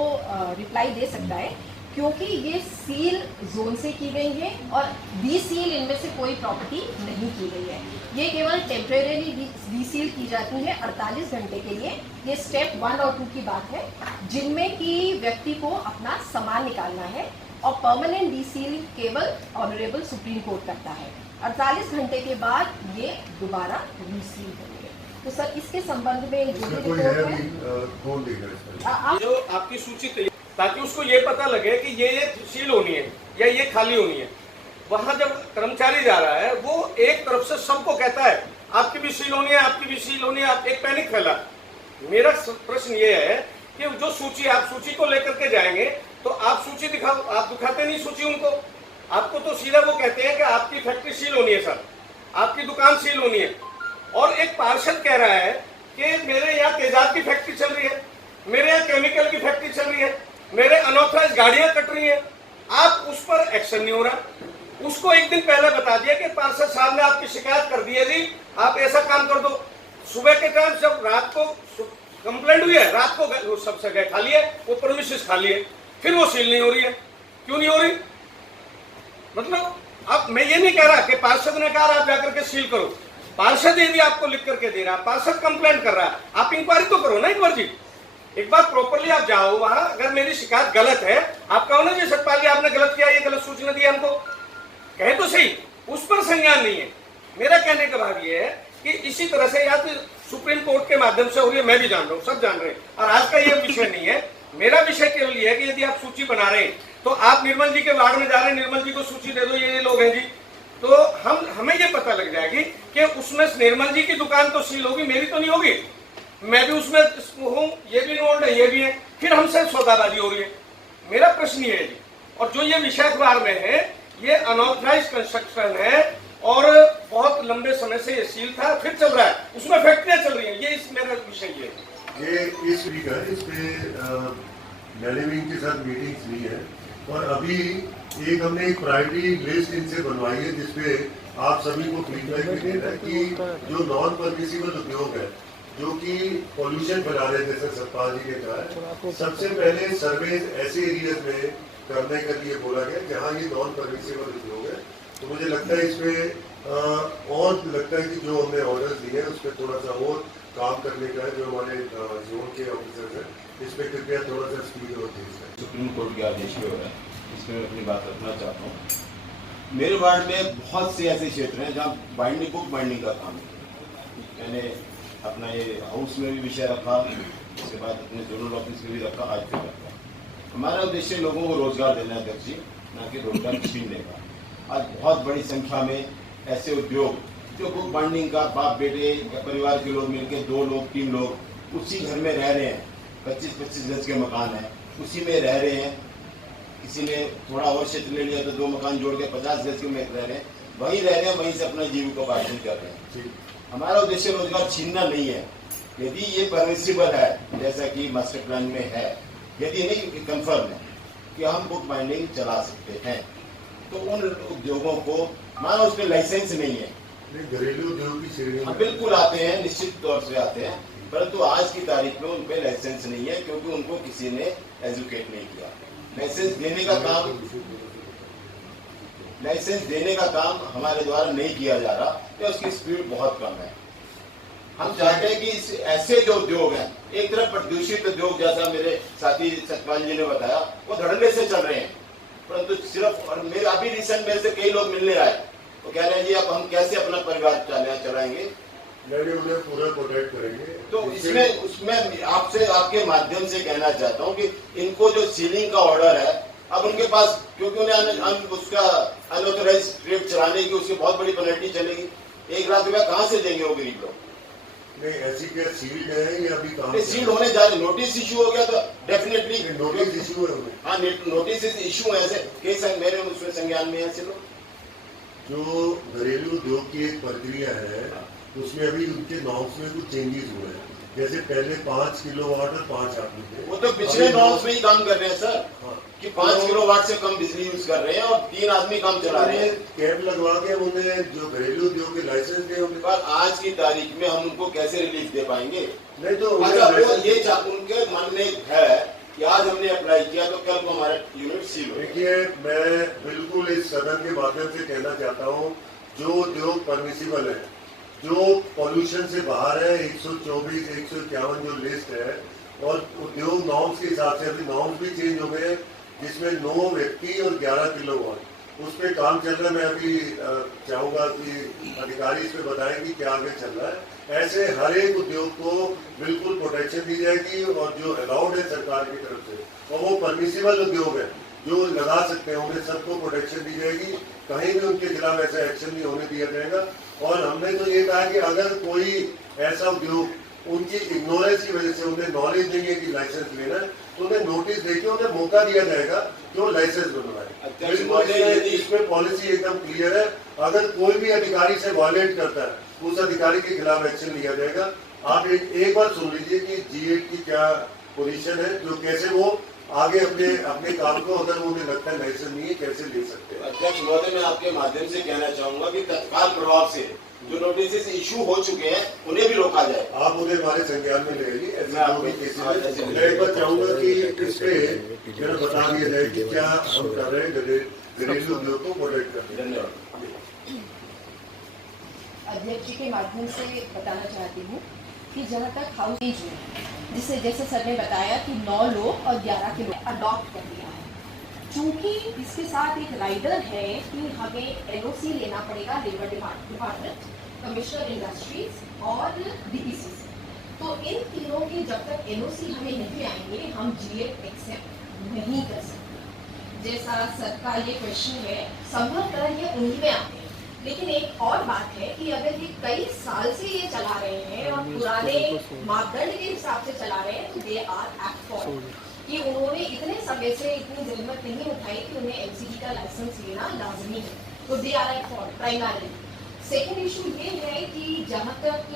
रिप्लाई दे सकता है, क्योंकि ये सील जोन से की गई है और डी सील इनमें से कोई प्रॉपर्टी नहीं की गई है। ये केवल टेम्परेरी डी सील की जाती है 48 घंटे के लिए। ये स्टेप 1 और 2 की बात है, जिनमें कि व्यक्ति को अपना सामान निकालना है और परमानेंट डी सील केवल ऑनरेबल सुप्रीम कोर्ट करता है। 48 घंटे के बाद ये दोबारा रीसील होंगे। तो सर इसके संबंध में जो जो आपकी सूची तैयार, ताकि उसको ये पता लगे कि ये सील होनी है या ये खाली होनी है। वहां जब कर्मचारी जा रहा है वो एक तरफ से सबको कहता है आपकी भी सील होनी है, आपकी भी सील होनी है, आप एक पैनिक फैला। मेरा प्रश्न ये है कि जो सूची, आप सूची को लेकर के जाएंगे तो आप सूची दिखाओ, आप दिखाते नहीं सूची उनको। आपको तो सीधा वो कहते हैं कि आपकी फैक्ट्री सील होनी है सर, आपकी दुकान सील होनी है। और एक पार्षद कह रहा है कि मेरे यहाँ तेजाब की फैक्ट्री चल रही है, मेरे यहाँ केमिकल की फैक्ट्री चल रही है, मेरे अनऑथराइज गाड़ियां कट रही हैं, आप उस पर एक्शन नहीं हो रहा। उसको एक दिन पहले बता दिया कि पार्षद साहब ने आपकी शिकायत कर दी है जी, आप ऐसा काम कर दो। सुबह के टाइम जब रात को कंप्लेंट हुई है, रात को सब जगह खाली है, वो परमिशन खाली है, फिर वो सील नहीं हो रही है। क्यों नहीं हो रही? मतलब अब मैं ये नहीं कह रहा कि पार्षद ने कहा आप जाकर के सील करो। पार्षद यदि आपको लिख करके दे रहा है, पार्षद कंप्लेंट कर रहा है, आप इंक्वायरी तो करो ना एक बार जी। एक बार प्रॉपरली आप जाओ वहां, अगर मेरी शिकायत गलत है आप कहो ना जी सतपाल जी आपने गलत किया, ये गलत सूचना दी हमको, कहे तो सही, उस पर संज्ञान नहीं है। मेरा कहने का भाव ये है कि इसी तरह से या तो सुप्रीम कोर्ट के माध्यम से हो रही है, मैं भी जान रहा हूँ, सब जान रहे हैं, और आज का ये विषय नहीं है। मेरा विषय केवल ये है कि यदि आप सूची बना रहे हैं तो आप निर्मल जी के वार्ड में जा रहे हैं, निर्मल जी को सूची दे दो ये लोग हैं जी, तो हमें ये पता लग जाएगी कि उसमें निर्मल जी की दुकान तो सील होगी, मेरी तो नहीं होगी, मैं भी उसमें हूँ, ये भी नोट है, ये भी है, फिर हमसे सौदाबाजी हो रही है। मेरा प्रश्न ये है जी, और जो ये विषय अखबार में है ये अनऑथराइज कंस्ट्रक्शन है और बहुत लंबे समय से ये सील था, फिर चल रहा है, उसमें फैक्ट्रियां चल रही हैं, ये इस मेरा विषय ये है। ये इस वीक है, इस पे मैनेजमेंट के साथ मीटिंग्स हुई है और अभी एक हमने एक प्रायोरिटी लिस्ट इनसे बनवाई है जिसपे आप सभी को फीडबैक भी देना है कि जो नॉन परमिसिबल उद्योग है जो कि पॉल्यूशन फैला रहे, जैसे सतपाल जी ने कहा है, सबसे पहले सर्वे ऐसे एरियाज में करने के लिए बोला गया जहाँ ये नॉन परमिसिबल उद्योग है। तो मुझे लगता है इसमें और लगता है कि जो हमने ऑर्डर्स दिए हैं उस पर थोड़ा सा और काम करने का है, जो हमारे जोन के ऑफिसर्स हैं, इस पर कृपया थोड़ा सा स्पीड और तेज है। सुप्रीम कोर्ट के आदेश पे हो रहा है, इसमें मैं अपनी बात रखना चाहता हूँ। मेरे वार्ड में बहुत से ऐसे क्षेत्र हैं जहाँ बाइंडिंग बुक बाइंडिंग का काम है। मैंने अपना ये हाउस में भी विषय रखा, उसके बाद अपने जोनल ऑफिस में भी रखा, आज फिर रखा। हमारा उद्देश्य लोगों को रोजगार देना है अध्यक्ष जी, न कि रोजगार छीनने का। आज बहुत बड़ी संख्या में ऐसे उद्योग जो बुक बाइंडिंग का बाप बेटे या परिवार के लोग मिलकर 2 लोग 3 लोग उसी घर में रह रहे हैं, 25-25 गज के मकान है, उसी में रह रहे हैं। किसी ने थोड़ा और क्षेत्र ले लिया तो 2 मकान जोड़ के 50 गज के में रह रहे हैं, वहीं रह रहे हैं, वहीं से अपना जीविकोपार्जन कर रहे हैं। हमारा उद्देश्य रोजगार छीनना नहीं है। यदि ये परमिसिबल है जैसा कि मास्टर प्लान में है, यदि नहीं कंफर्म है कि हम बुक बाइंडिंग चला सकते हैं, तो उन उद्योगों को मानो उसमें लाइसेंस नहीं है नहीं, घरेलू उद्योग की श्रेणी में बिल्कुल आते हैं, निश्चित तौर से आते हैं, परंतु आज की तारीख में उन पे लाइसेंस नहीं है क्योंकि उनको किसी ने एजुकेट नहीं किया। लाइसेंस देने का काम हमारे द्वारा नहीं किया जा रहा या उसकी स्पीड बहुत कम है। हम चाहते हैं कि ऐसे जो उद्योग हैं, एक तरफ प्रदूषित उद्योग जैसा मेरे साथी सतपाल जी ने बताया, वो धड़ल्ले से चल रहे हैं, परंतु सिर्फ और मेरे अभी रिसेंट मेरे से कई लोग मिलने आए, वो कह रहे हैं जी अब हम कैसे अपना परिवार चलाएंगे। उन्हें पूरा प्रोटेक्ट करेंगे। तो उसमें आपसे आपके माध्यम से कहना चाहता हूँ कि इनको जो सीलिंग का ऑर्डर है, अब उनके पास क्योंकि उन्हें उसका अनऑथराइज ट्रेड चलाने की उसकी बहुत बड़ी पेनल्टी चलेगी, 1 लाख रुपया कहाँ से देंगे वो गरीब लोग? नहीं, ऐसी क्या सील्ड है या अभी काम सील्ड होने जा रही, नोटिस इशू हो गया तो डेफिनेटली नोटिस इशू है उन्हें। हाँ, नोटिस इशू है, ऐसे केस मेरे उसमें संज्ञान में ऐसे लोग। जो घरेलू उद्योग की एक प्रक्रिया है उसमें अभी उनके नॉर्म्स में कुछ चेंजेस हुए हैं। जैसे पहले 5 किलोवाट और 5 आदमी थे, वो तो पिछले नॉर्म्स में ही काम कर रहे हैं सर। हाँ, कि 5 किलोवाट से कम बिजली यूज कर रहे हैं और 3 आदमी काम चला रहे हैं। कैप लगवा के उन्हें जो घरेलू उद्योग के लाइसेंस दे उन्हें। पर आज की तारीख में हम उनको कैसे रिलीफ दे पाएंगे? नहीं तो अच्छा, वो ये उनके मन में है कि आज हमने अप्लाई किया तो कल को हमारा यूनिट सील हो। देखिए, मैं बिल्कुल इस सदन के माध्यम से कहना चाहता हूँ, जो उद्योग परमिसिबल है, जो पॉल्यूशन से बाहर है, 124, 151 जो लिस्ट है, और उद्योग नॉर्म्स के हिसाब से अभी नॉर्म्स भी चेंज हो गए, जिसमें 9 व्यक्ति और 11 किलोवाट उस पर काम चल रहा है। मैं अभी चाहूँगा कि अधिकारी इस पर बताएं कि क्या आगे चल रहा है। ऐसे हर एक उद्योग को बिल्कुल प्रोटेक्शन दी जाएगी और जो अलाउड है सरकार की तरफ से, और वो परमिसिबल उद्योग है जो लगा सकते हैं, उन्हें सबको प्रोटेक्शन दी जाएगी। कहीं भी उनके खिलाफ ऐसा एक्शन नहीं होने दिया जाएगा। और हमने तो ये कहा कि अगर कोई ऐसा उद्योग उनकी इग्नोरेंस की वजह से उन्हें नॉलेज नहीं है कि लाइसेंस लेना है, तो उन्हें नोटिस देके उन्हें मौका दिया जाएगा कि वो लाइसेंस बनवाए। बिल्कुल इसमें पॉलिसी एकदम क्लियर है। अगर कोई भी अधिकारी से वायलेट करता है, उस अधिकारी के खिलाफ एक्शन लिया जाएगा। आप एक बार सुन लीजिए कि G8 की क्या पोजीशन है, जो कैसे वो आगे अपने काम को, अगर उन्हें लगता है लाइसेंस नहीं है, कैसे ले सकते हैं। अध्यक्ष महोदय, मैं आपके माध्यम से कहना चाहूंगा कि तत्काल प्रभाव से जो नोटिस इशू हो चुके हैं उन्हें भी रोका जाए। आप उन्हें हमारे संज्ञान में ले आइए। ऐसे जो भी केसेस में मैं एक बार चाहूंगा कि इस पे जरा बता दिया जाए कि क्या हम कर रहे हैं घरेलू उद्योग को प्रोटेक्ट करने। धन्यवाद। अध्यक्ष जी के माध्यम से बताना चाहती हूँ कि जहाँ तक हाउस में जिसे जैसे सर ने बताया कि 9 लोग और 11 किलो अडॉप्ट कर लिया है। चूंकि इसके साथ एक राइडर है कि हमें एनओसी लेना पड़ेगा लेबर डिपार्टमेंट, कमिश्नर इंडस्ट्रीज और डीपीसीसी। तो इन तीनों के जब तक एनओसी हमें नहीं आएंगे, हम G8 एक्सेप्ट नहीं कर सकते। जैसा सर का ये क्वेश्चन है, संभवतः ये उन्हीं में आते हैं। लेकिन एक और बात है कि अगर ये कई साल से ये चला रहे हैं और पुराने मापदंड के हिसाब से चला रहे हैं, तो दे आर एक्ट फॉर कि उन्होंने इतने समय से इतनी जहमत नहीं उठाई कि उन्हें एमसीडी का लाइसेंस लेना लाजमी है, तो they are act for primary. Second issue ये है कि जहाँ तक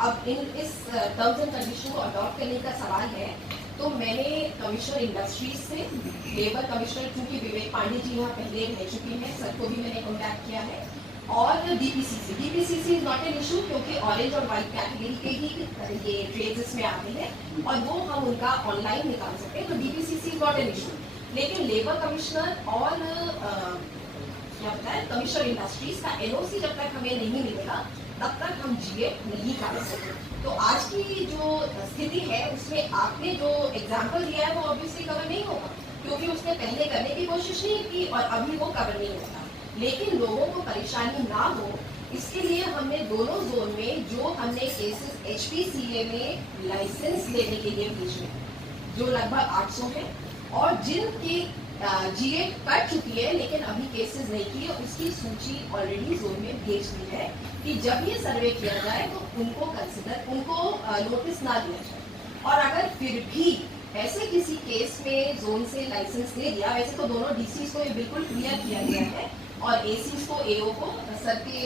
अब इस टर्म्स एंड कंडीशन को अडॉप्ट करने का सवाल है, तो मैंने कमिश्नर इंडस्ट्रीज से, लेबर कमिश्नर चूंकि विवेक पांडे जी यहाँ पहले रह चुके हैं, सर को भी मैंने कॉन्टैक्ट किया है, और DPCC is not an issue क्योंकि ऑरेंज और व्हाइट कैटेगरी के ही ये ट्रेड्स में आते हैं और वो हम उनका ऑनलाइन निकाल सकते हैं, तो DPCC is not an issue. लेकिन लेबर कमिश्नर और क्या बताएं कमिश्नर इंडस्ट्रीज का एनओसी जब तक हमें नहीं मिलेगा तब तक हम G8 नहीं कर सकते। तो आज की जो स्थिति है उसमें आपने जो एग्जाम्पल दिया है वो ऑब्वियसली कवर नहीं होगा, क्योंकि उसने पहले करने की कोशिश नहीं की और अभी वो कवर नहीं होगा। लेकिन लोगों को परेशानी ना हो इसके लिए हमने दोनों जोन में जो हमने केसेस HPCA में लाइसेंस लेने के लिए भेजे, जो लगभग 800 है, और जिनकी G8 कर चुकी है लेकिन अभी केसेस नहीं किए, उसकी सूची ऑलरेडी जोन में भेज दी है कि जब ये सर्वे किया जाए तो उनको नोटिस ना दिया जाए। और अगर फिर भी ऐसे किसी केस में जोन से लाइसेंस दे दिया, वैसे तो दोनों DCs को ये बिल्कुल क्लियर किया गया है और ACs को, AO को, सर के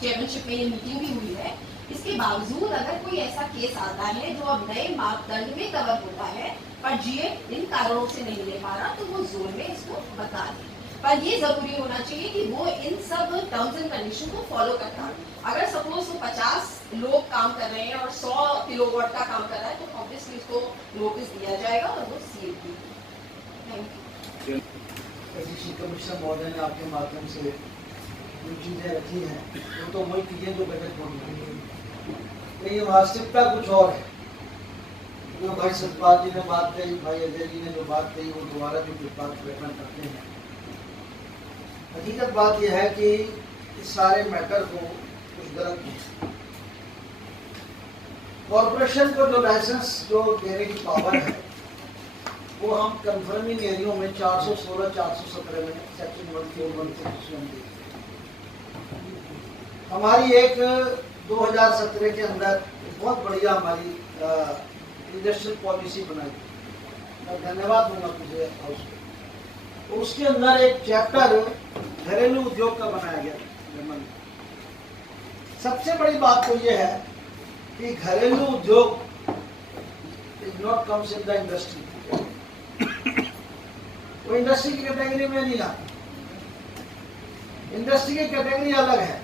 चेयरमैनशिप में ये मीटिंग भी हुई है। इसके बावजूद अगर कोई ऐसा केस आता है जो अब नए मापदंड में कवर होता है पर G8 इन कारणों से नहीं ले पा रहा, तो वो जोन में इसको बता दें। पर ये जरूरी होना चाहिए कि वो इन सब टर्म्स एंड कंडीशन को फॉलो करता है। अगर सपोज वो 50 लोग काम कर रहे हैं और 100 किलोवाट का काम कर रहा है तो ऑब्वियसली उसको नोटिस दिया जाएगा और वो सील की। Thank you. एसईसी कमिश्नर महोदय ने आपके माध्यम से जो चीज़ें रखी हैं वो तो वही चीज़ें जो बजट बोर्ड में, लेकिन वास्तविकता कुछ और है। जो भाई सतपाल जी ने बात कही, भाई अजय जी ने जो बात कही, वो दोबारा जो बात प्रकरण करते हैं। हकीकत बात यह है कि इस सारे मैटर को कुछ गलत नहीं। कॉरपोरेशन को जो लाइसेंस जो देने की पावर है वो हम कन्फर्मिंग एरियो में 416, 417 में सेक्शन 141 दी। हमारी एक 2017 के अंदर बहुत बढ़िया हमारी इंडस्ट्रियल पॉलिसी बनाई। मैं धन्यवाद दूंगा तुझे हाउस को। उसके अंदर एक चैप्टर घरेलू उद्योग का बनाया गया। सबसे बड़ी बात तो ये है कि घरेलू उद्योग is not comes in the industry. वो इंडस्ट्री की कैटेगरी में नहीं आती। इंडस्ट्री की कैटेगरी अलग है।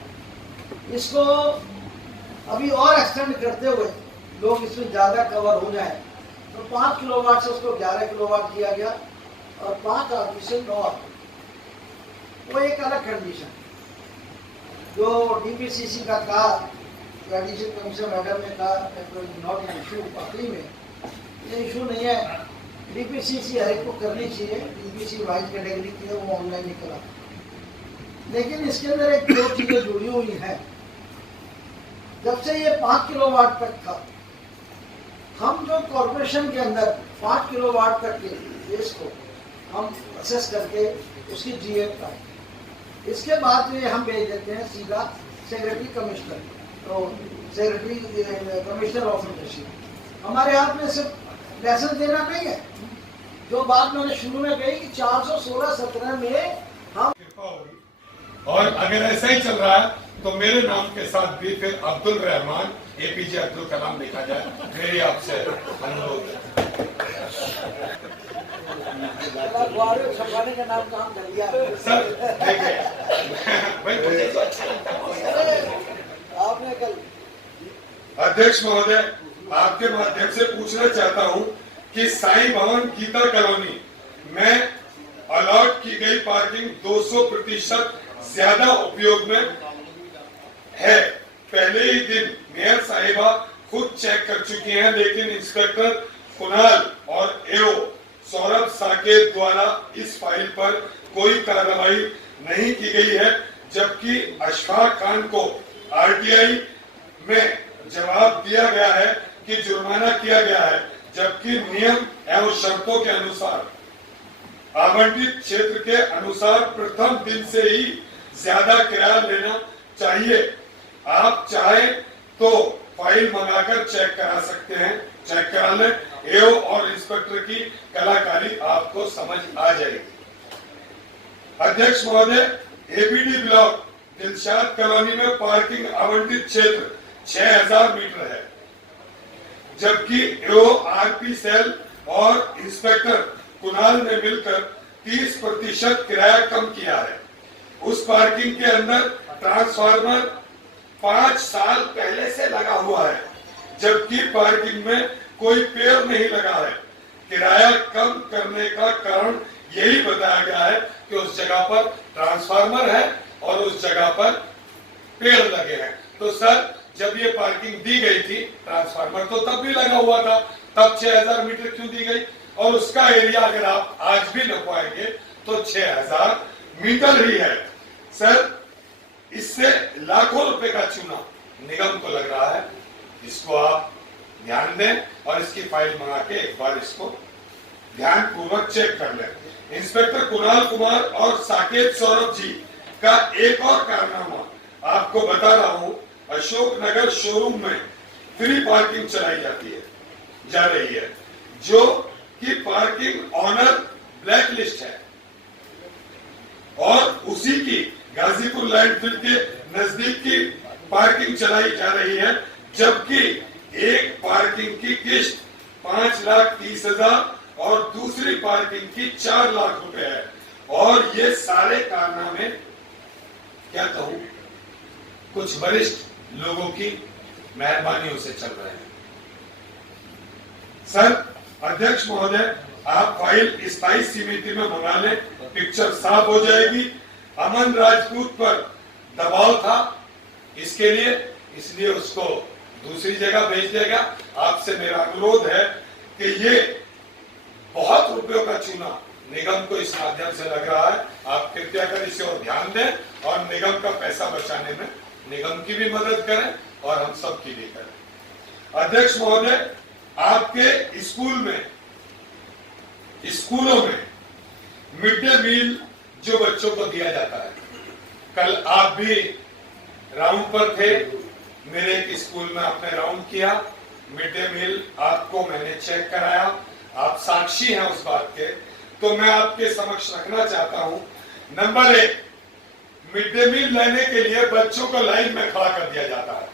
इसको अभी और एक्सटेंड करते हुए लोग इसमें ज्यादा कवर हो जाए तो 5 किलोवाट से उसको 11 किलोवाट किया गया और 5 आरपी से 9 आरपी। वो एक अलग कंडीशन जो डीपीसीसी का कहा, एडिशनल कमिश्नर मैडम ने कहा नॉट एन इशू। वाकई में ये इशू नहीं है। डीपीसीसी हर एक को करनी चाहिए। डीपीसी वाइज कैटेगरी की है, वो ऑनलाइन निकला। लेकिन इसके अंदर एक दो चीजें जुड़ी हुई है। जब से ये 5 किलोवाट तक था, हम जो कॉर्पोरेशन के अंदर 5 किलोवाट तक के बेस को हम असेस करके उसकी जीए पाए। इसके बाद में हम भेज देते हैं सीधा सेक्रेटरी कमिश्नर, तो सेक्रेटरी कमिश्नर ऑफ इंडस्ट्री। हमारे हाथ में सिर्फ लाइसेंस देना नहीं है। जो बात मैंने शुरू में कही कि 416-17 में हम, और अगर ऐसा ही चल रहा है तो मेरे नाम के साथ भी फिर अब्दुल रहमान एपीजे अब्दुल कलाम लिखा जाए। मेरी आपसे अनुरोध है। छपाने का नाम काम कर लिया सर देखिए भाई मुझे तो अच्छा लगता है। आपने कल अध्यक्ष महोदय, आपके माध्यम से पूछना चाहता हूं कि साईं भवन गीता कॉलोनी में अलॉट की गई पार्किंग 200% ज्यादा उपयोग में है। पहले ही दिन मेयर साहिबा खुद चेक कर चुकी हैं, लेकिन इंस्पेक्टर कुणाल और एओ सौरभ साकेत द्वारा इस फाइल पर कोई कार्रवाई नहीं की गई है, जबकि अशफाक खान को आरटीआई में जवाब दिया गया है कि जुर्माना किया गया है, जबकि नियम एवं शर्तों के अनुसार आवंटित क्षेत्र के अनुसार प्रथम दिन से ही ज्यादा किराया लेना चाहिए। आप चाहें तो फाइल मंगाकर चेक करा सकते हैं, चेक करा लें। एओ और इंस्पेक्टर की कलाकारी आपको समझ आ जाएगी। अध्यक्ष महोदय, एबीडी ब्लॉक दिलशाद कॉलोनी में पार्किंग आवंटित क्षेत्र 6000 मीटर है, जबकि एओ आरपी सेल और इंस्पेक्टर कुणाल ने मिलकर 30% किराया कम किया है। उस पार्किंग के अंदर ट्रांसफार्मर 5 साल पहले से लगा हुआ है, जबकि पार्किंग में कोई पेड़ नहीं लगा है। किराया कम करने का कारण यही बताया गया है कि उस जगह पर ट्रांसफार्मर है और उस जगह पर पेड़ लगे हैं। तो सर, जब ये पार्किंग दी गई थी, ट्रांसफार्मर तो तब भी लगा हुआ था, तब 6000 मीटर क्यों दी गई? और उसका एरिया अगर आप आज भी नपवाएंगे तो 6000 मीटर ही है। सर, इससे लाखों रुपए का चूना निगम को लग रहा है। इसको आप ध्यान दें और इसकी फाइल मंगा के एक बार इसको ध्यान पूर्वक चेक कर लें। इंस्पेक्टर कुणाल कुमार और साकेत सौरभ जी का एक और कारनामा आपको बता रहा हूं। अशोकनगर शोरूम में फ्री पार्किंग चलाई जा रही है, जो कि पार्किंग ऑनर ब्लैक लिस्ट है, और उसी की गाजीपुर लैंडफिल के नजदीक की पार्किंग चलाई जा रही है, जबकि एक पार्किंग की किस्त 5,30,000 और दूसरी पार्किंग की 4 लाख रुपए है। और ये सारे कारनामे क्या कहूं, कुछ वरिष्ठ लोगों की मेहरबानियों से चल रहे हैं। सर अध्यक्ष महोदय, आप फाइल स्थायी समिति में मंगा लें, पिक्चर साफ हो जाएगी। अमन राजपूत पर दबाव था इसके लिए, इसलिए उसको दूसरी जगह भेज देगा। आपसे मेरा अनुरोध है कि ये बहुत रुपयों का चूना निगम को इस माध्यम से लग रहा है, आप कृपया कर इसे और ध्यान दें और निगम का पैसा बचाने में निगम की भी मदद करें और हम सब की भी करें। अध्यक्ष महोदय, आपके स्कूलों में मिड डे मील जो बच्चों को दिया जाता है, कल आप भी राउंड पर थे, मेरे एक स्कूल में आपने राउंड किया, मिड डे मील आपको मैंने चेक कराया, आप साक्षी हैं उस बात के, तो मैं आपके समक्ष रखना चाहता हूं। नंबर 1, मिड डे मील लेने के लिए बच्चों को लाइन में खड़ा कर दिया जाता है,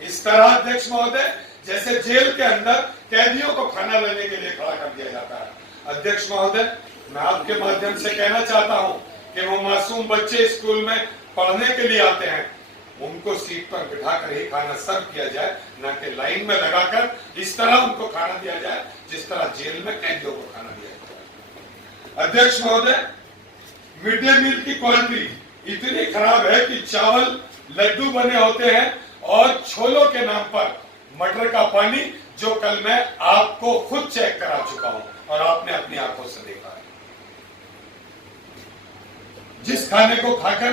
इस तरह अध्यक्ष महोदय जैसे जेल के अंदर कैदियों को खाना लेने के लिए खड़ा कर दिया जाता है। अध्यक्ष महोदय, मैं आपके माध्यम से कहना चाहता हूं कि वो मासूम बच्चे स्कूल में पढ़ने के लिए आते हैं, उनको सीट पर बिठाकर ही खाना सर्व किया जाए, न कि लाइन में लगाकर इस तरह उनको खाना दिया जाए जिस तरह जेल में कैदियों को खाना दिया जाता है। अध्यक्ष महोदय, मिड डे मील की क्वालिटी इतनी खराब है कि चावल लड्डू बने होते हैं और छोलों के नाम पर मटर का पानी, जो कल मैं आपको खुद चेक करा चुका हूं और आपने अपनी आंखों से देखा है। जिस खाने को खाकर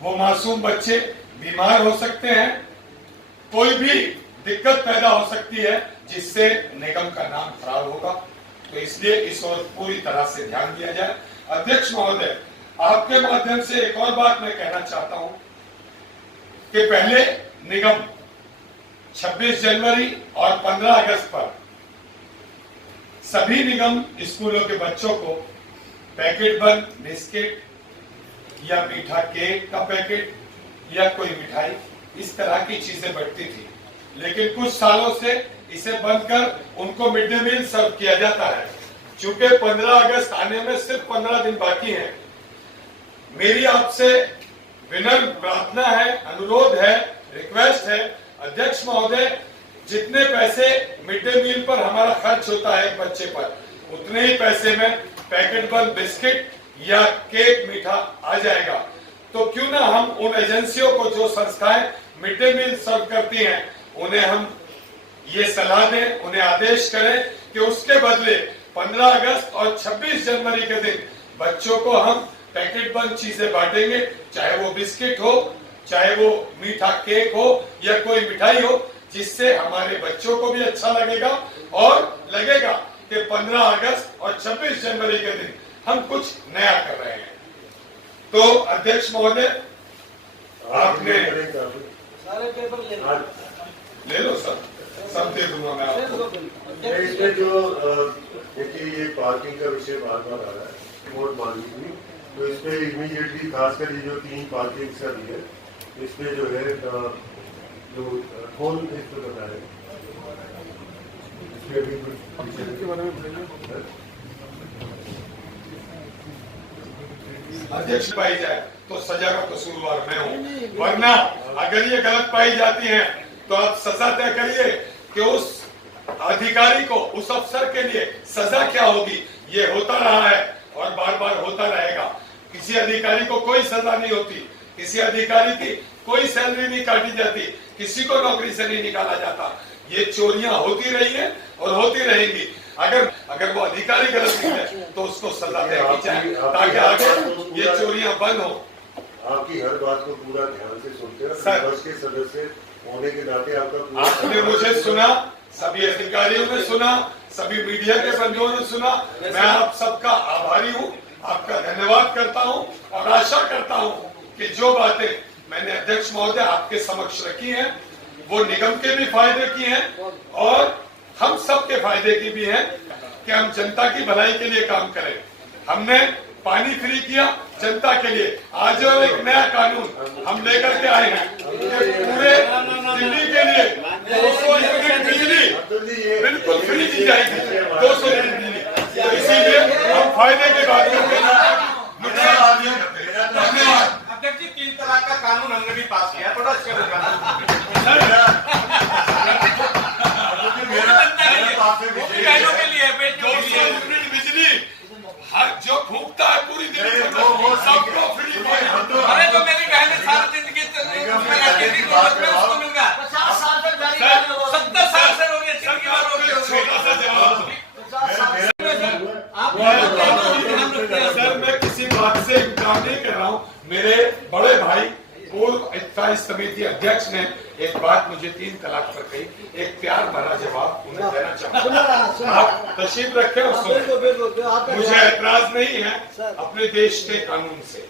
वो मासूम बच्चे बीमार हो सकते हैं, कोई भी दिक्कत पैदा हो सकती है जिससे निगम का नाम खराब होगा, तो इसलिए इस ओर पूरी तरह से ध्यान दिया जाए। अध्यक्ष महोदय, आपके माध्यम से एक और बात मैं कहना चाहता हूं कि पहले निगम 26 जनवरी और 15 अगस्त पर सभी निगम स्कूलों के बच्चों को पैकेट बंद बिस्किट या मीठा केक का पैकेट या कोई मिठाई, इस तरह की चीजें बढ़ती थी, लेकिन कुछ सालों से इसे बंद कर उनको मिड डे मील सर्व किया जाता है। चूंकि 15 अगस्त आने में सिर्फ 15 दिन बाकी हैं, मेरी आपसे विनम्र प्रार्थना है, अनुरोध है, रिक्वेस्ट है, अध्यक्ष महोदय, जितने पैसे मिड डे मील पर हमारा खर्च होता है एक बच्चे पर, उतने ही पैसे में पैकेट बंद बिस्किट या केक मीठा आ जाएगा। तो क्यों ना हम उन एजेंसियों को, जो संस्थाएं मिड डे मील सर्व करती हैं, उन्हें हम ये सलाह दें, उन्हें आदेश करें कि उसके बदले 15 अगस्त और 26 जनवरी के दिन बच्चों को हम पैकेट बंद चीजें बांटेंगे, चाहे वो बिस्किट हो, चाहे वो मीठा केक हो या कोई मिठाई हो, जिससे हमारे बच्चों को भी अच्छा लगेगा और लगेगा कि 15 अगस्त और 26 जनवरी के दिन हम कुछ नया कर रहे हैं। तो अध्यक्ष महोदय, आपने सारे पेपर ले लो सर, सब दे दूंगा मैं आपको। इसमें जो देखिए ये पार्किंग का विषय बार बार आ रहा है, वोट मांगी हुई, तो इसमें इमीडिएटली खासकर ये जो 3 पार्किंग का भी है, इसमें जो है जो फोन इस पर बता रहे इसमें अभी कुछ अध्यक्ष पाई जाए तो सजा का कसूरवार मैं हूं, वरना अगर ये गलत पाई जाती है तो आप सजा तय करिए कि उस अधिकारी को, उस अफसर के लिए सजा क्या होगी। ये होता रहा है और बार बार होता रहेगा। किसी अधिकारी को कोई सजा नहीं होती, किसी अधिकारी की कोई सैलरी नहीं काटी जाती, किसी को नौकरी से नहीं निकाला जाता। ये चोरियां होती रही है और होती रहेंगी। अगर वो अधिकारी गलत निकले तो उसको सजा तय की जाए, ताकि आगे ये चोरियां बंद हो। आपकी हर बात को पूरा ध्यान से सुनते हैं, बस के सदस्य होने के नाते आपका आपने मुझे सुना, सभी अधिकारियों ने सुना, सभी मीडिया के बंधुओं ने सुना। मैं आप सबका आभारी हूँ, आपका धन्यवाद करता हूँ और आशा करता हूँ कि जो बातें मैंने अध्यक्ष महोदय आपके समक्ष रखी हैं, वो निगम के भी फायदे की हैं और हम सब के फायदे की भी हैं कि हम जनता की भलाई के लिए काम करें। हमने पानी फ्री किया जनता के लिए, आज जो एक नया कानून हम लेकर के आए हैं कि पूरे दिल्ली के लिए 200 यूनिट बिजली बिल्कुल फ्री दी जाएगी, 200 यूनिट बिजली। तो इसीलिए हम फायदे की बात करते हैं। नुकसान आदमी करते हैं। धन्यवाद। अध्यक्ष जी 3 तलाक का कानून हमने भी पास किया, थोड़ा अच्छा के लिए बिजली हर जो फूकता है पूरी सबको फ्री। अरे जो मेरी बहन सारी जिंदगी उसको मिल गया 50 साल तक जारी 70 साल से हो गया, जिंदगी भर हो गया। छोटा सा जवाब दो। सर मैं किसी बात से इनकार नहीं कर रहा हूँ। मेरे बड़े भाई पूर्व स्थायी समिति अध्यक्ष ने एक बात मुझे 3 तलाक पर कही, एक प्यार भरा जवाब उन्हें देना चाहूँगा। आप तशरीफ रखें और सुनें। मुझे ऐतराज नहीं है अपने देश के कानून से।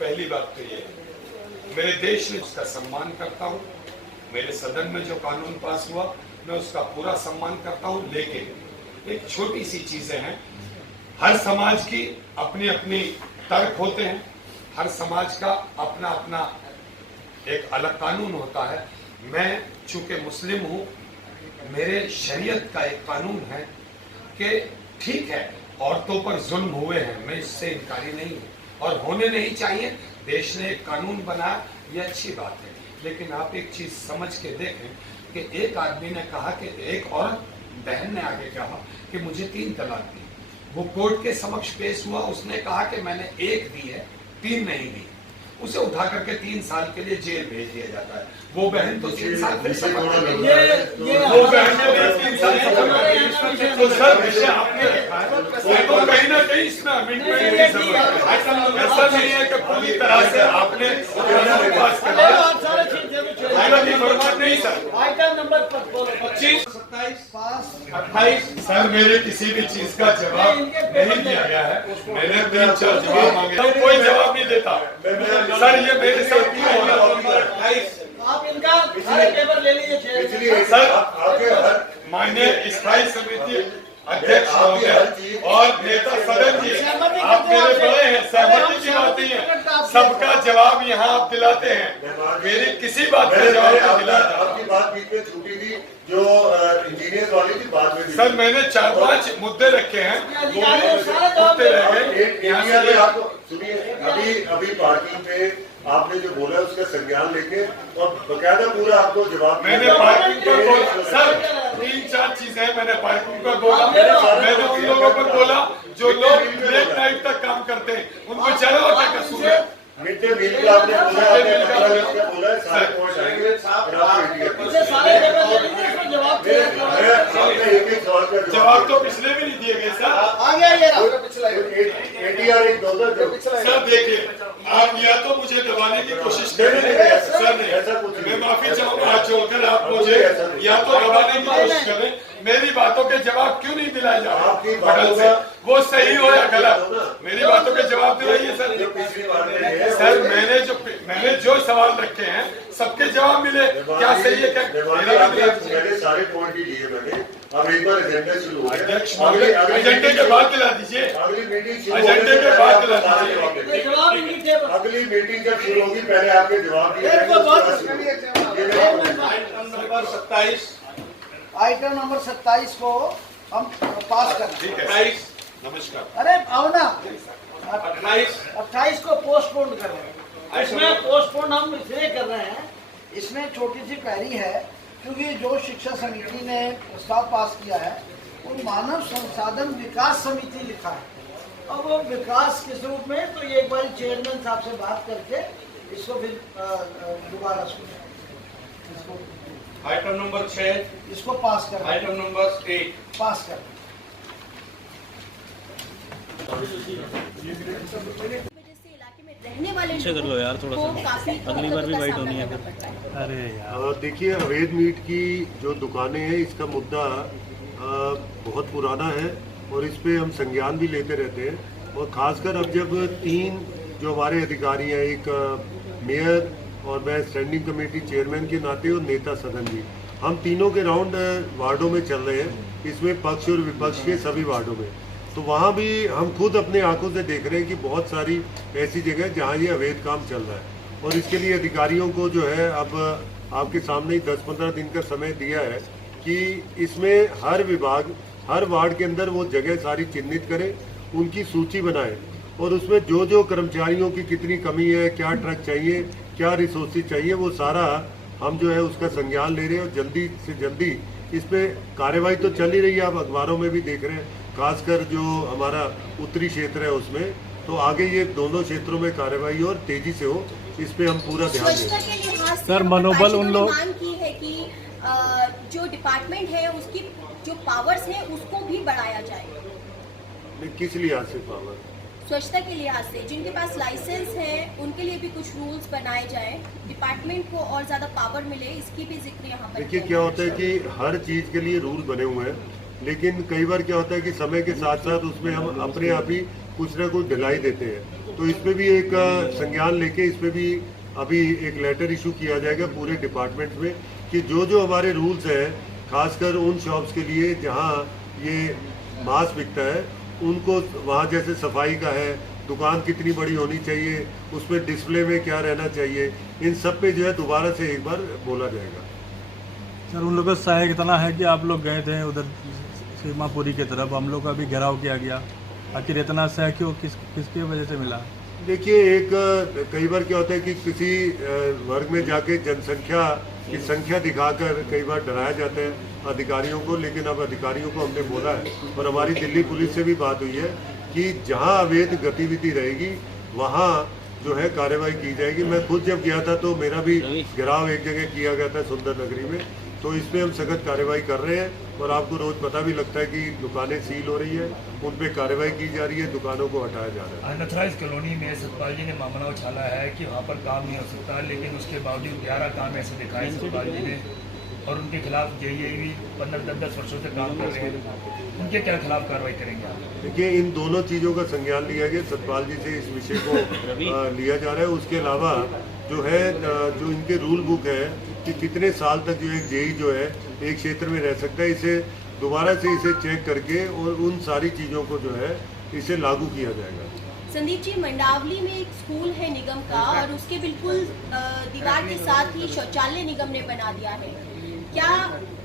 पहली बात तो ये मेरे देश ने उसका सम्मान करता हूँ। मेरे सदन में जो कानून पास हुआ मैं उसका पूरा सम्मान करता हूँ, लेकिन एक छोटी सी चीजें हैं। हर समाज की अपनी अपनी तर्क होते हैं, हर समाज का अपना अपना एक अलग कानून होता है। मैं चूंकि मुस्लिम हूँ, मेरे शरीयत का एक कानून है कि ठीक है औरतों पर जुल्म हुए हैं, मैं इससे इनकारी नहीं हूँ और होने नहीं चाहिए। देश ने एक कानून बनाया, ये अच्छी बात है, लेकिन आप एक चीज समझ के देखें कि एक आदमी ने कहा कि एक औरत बहन ने आगे कहा कि मुझे 3 तलाक दी। वो कोर्ट के समक्ष पेश हुआ, उसने कहा कि मैंने 1 दी है, 3 नहीं दी। उसे उठा करके 3 साल के लिए जेल भेज दिया जाता है। वो बहन तो 3 साल फिर वो बहन ने 3 साल तो सर विषय आपने लिखा है तो कहीं ना कहीं इसमें अमेंडमेंट की जरूरत है। ऐसा नहीं है कि पूरी तरह से आपने पास कर नहीं सर। आइटम नंबर 25, 27, पास 28। सर मेरे किसी भी चीज का जवाब नहीं दिया गया है। मैंने 3-4 जवाब मांगे, तो कोई जवाब नहीं देता। सर ये मेरे साथ क्यों हो रहा है? आप इनका सारे पेपर ले लीजिए। सर माननीय स्थायी समिति अध्यक्ष महोदय और नेता सदन जी, आप मेरे बड़े हैं, सहमति की बात नहीं है। सबका जवाब यहाँ आप दिलाते हैं, मेरी किसी बात का जवाब नहीं दिलाता। आपकी बात बीच में छूटी थी जो इंजीनियर वाली थी, बाद में सर मैंने 4-5 मुद्दे रखे हैं, वो भी रह गए। आपको सुनिए, अभी पार्किंग पे आपने जो बोला उसका संज्ञान लेके और बकायदा पूरा आपको जवाब मैंने पार्किंग पर बोला सर, 3-4 चीजें मैंने पार्किंग पर बोला। मैंने उन लोगों पर बोला जो लोग लेट नाइट तक काम करते हैं, उनको चलो क्या कसूर है। मिड डे मील का आपने बोला सारे पॉइंट आएंगे। जवाब तो पिछले भी नहीं दिए गए सर। आ गया ये ATR एक सर देखिए, आप या तो मुझे दबाने की कोशिश करें सर, नहीं मैं माफी चाहूंगा हाथ जोड़कर, आप मुझे या तो दबाने की कोशिश करें। मेरी बातों के जवाब क्यों नहीं दिलाए जा रहे? वो सही हो या गलत, मेरी बातों के जवाब दिलाइए सर। सर मैंने जो सवाल रखे हैं सबके जवाब मिले, क्या सही है क्या? मैंने सारे पॉइंट ही लिए मैंने। अब एक बार एजेंडा शुरू हो गया। अध्यक्ष एजेंडे के बाद दिला दीजिए, अगली मीटिंग एजेंडे के बाद दिला दीजिए। अगली मीटिंग जब शुरू होगी पहले आपके जवाब दिए नंबर 27, आइटम नंबर 27 को हम पास कर। ठीक है, नमस्कार। अरे आओ ना, 28 को पोस्टपोन कर रहे हैं। इसमें पोस्टपोन हम इसलिए कर रहे हैं, इसमें छोटी सी पैरी है क्योंकि जो शिक्षा समिति ने प्रस्ताव पास किया है वो मानव संसाधन विकास समिति लिखा है। अब वो विकास किस रूप में, तो ये एक बार चेयरमैन साहब से बात करके इसको फिर दोबारा इसको आइटम नंबर 6, इसको पास कर, आइटम नंबर 8 पास कर। रहने वाले कर लो यार थोड़ा सा, अगली बार भी वाइट होनी है। अरे यार देखिए, अवैध मीट की जो दुकानें हैं इसका मुद्दा बहुत पुराना है और इस पे हम संज्ञान भी लेते रहते हैं। और खासकर अब जब 3 जो हमारे अधिकारी हैं, एक मेयर और मैं स्टैंडिंग कमेटी चेयरमैन के नाते और नेता सदन जी, हम तीनों के राउंड वार्डों में चल रहे हैं, इसमें पक्ष और विपक्ष के सभी वार्डों में। तो वहाँ भी हम खुद अपने आंखों से देख रहे हैं कि बहुत सारी ऐसी जगह जहाँ ये अवैध काम चल रहा है। और इसके लिए अधिकारियों को जो है अब आपके सामने ही 10-15 दिन का समय दिया है कि इसमें हर विभाग हर वार्ड के अंदर वो जगह सारी चिन्हित करें, उनकी सूची बनाएं और उसमें जो जो कर्मचारियों की कितनी कमी है, क्या ट्रक चाहिए, क्या रिसोर्सेज चाहिए, वो सारा हम जो है उसका संज्ञान ले रहे हैं और जल्दी से जल्दी इस पे कार्यवाही तो चल ही रही है। आप अखबारों में भी देख रहे हैं, खासकर जो हमारा उत्तरी क्षेत्र है उसमें, तो आगे ये दोनों क्षेत्रों में कार्यवाही और तेजी से हो, इस पे हम पूरा ध्यान स्वच्छता देंगे। के लिहाज से सर, मनोबल उन लोग मांग की है कि जो डिपार्टमेंट है उसकी जो पावर्स है उसको भी बढ़ाया जाए। नहीं, किस लिहाज से पावर? स्वच्छता के लिहाज से जिनके पास लाइसेंस है उनके लिए भी कुछ रूल्स बनाए जाए, डिपार्टमेंट को और ज्यादा पावर मिले, इसकी भी जिक्र यहाँ पर। देखिए क्या होता है कि हर चीज के लिए रूल बने हुए हैं, लेकिन कई बार क्या होता है कि समय के साथ साथ उसमें हम अपने आप ही कुछ ना कुछ ढिलाई देते हैं। तो इस पे भी एक संज्ञान लेके इस पे भी अभी एक लेटर इशू किया जाएगा पूरे डिपार्टमेंट में कि जो जो हमारे रूल्स हैं, खासकर उन शॉप्स के लिए जहाँ ये मांस बिकता है, उनको वहाँ जैसे सफाई का है, दुकान कितनी बड़ी होनी चाहिए, उसमें डिस्प्ले में क्या रहना चाहिए, इन सब पे जो है दोबारा से एक बार बोला जाएगा। सर, उन लोगों का सहायक इतना है कि आप लोग गए थे उधर सीमापुरी की तरफ, हम लोग का भी घेराव किया गया, आखिर इतना सहायक क्यों, किसकी वजह से मिला? देखिए, एक कई बार क्या होता है कि किसी वर्ग में जाके जनसंख्या की संख्या दिखाकर कई बार डराया जाता है अधिकारियों को, लेकिन अब अधिकारियों को हमने बोला है और हमारी दिल्ली पुलिस से भी बात हुई है कि जहां अवैध गतिविधि रहेगी वहां जो है कार्रवाई की जाएगी। मैं खुद जब गया था तो मेरा भी घेराव एक जगह किया गया था सुंदर नगरी में, तो इसमें हम सख्त कार्रवाई कर रहे हैं और आपको रोज पता भी लगता है कि दुकानें सील हो रही है, उन पे कार्रवाई की जा रही है, दुकानों को हटाया जा रहा है। अनथराइज कॉलोनी में सतपाल जी ने मामला उछाला है कि वहाँ पर काम नहीं हो सकता, लेकिन उसके बावजूद 11 काम ऐसे दिखाए सतपाल जी ने और उनके खिलाफ जेईई भी 15-10 वर्षों से काम कर रहे हैं, उनके क्या खिलाफ कार्रवाई करेंगे आप? देखिए, इन दोनों चीज़ों का संज्ञान लिया गया, सतपाल जी से इस विषय को लिया जा रहा है। उसके अलावा जो है जो इनके रूल बुक है कि कितने साल तक जो एक जेई जो है एक क्षेत्र में रह सकता है, इसे दोबारा से इसे चेक करके और उन सारी चीज़ों को जो है इसे लागू किया जाएगा। संदीप जी, मंडावली में एक स्कूल है निगम का और उसके बिल्कुल दीवार के साथ ही शौचालय निगम ने बना दिया है, क्या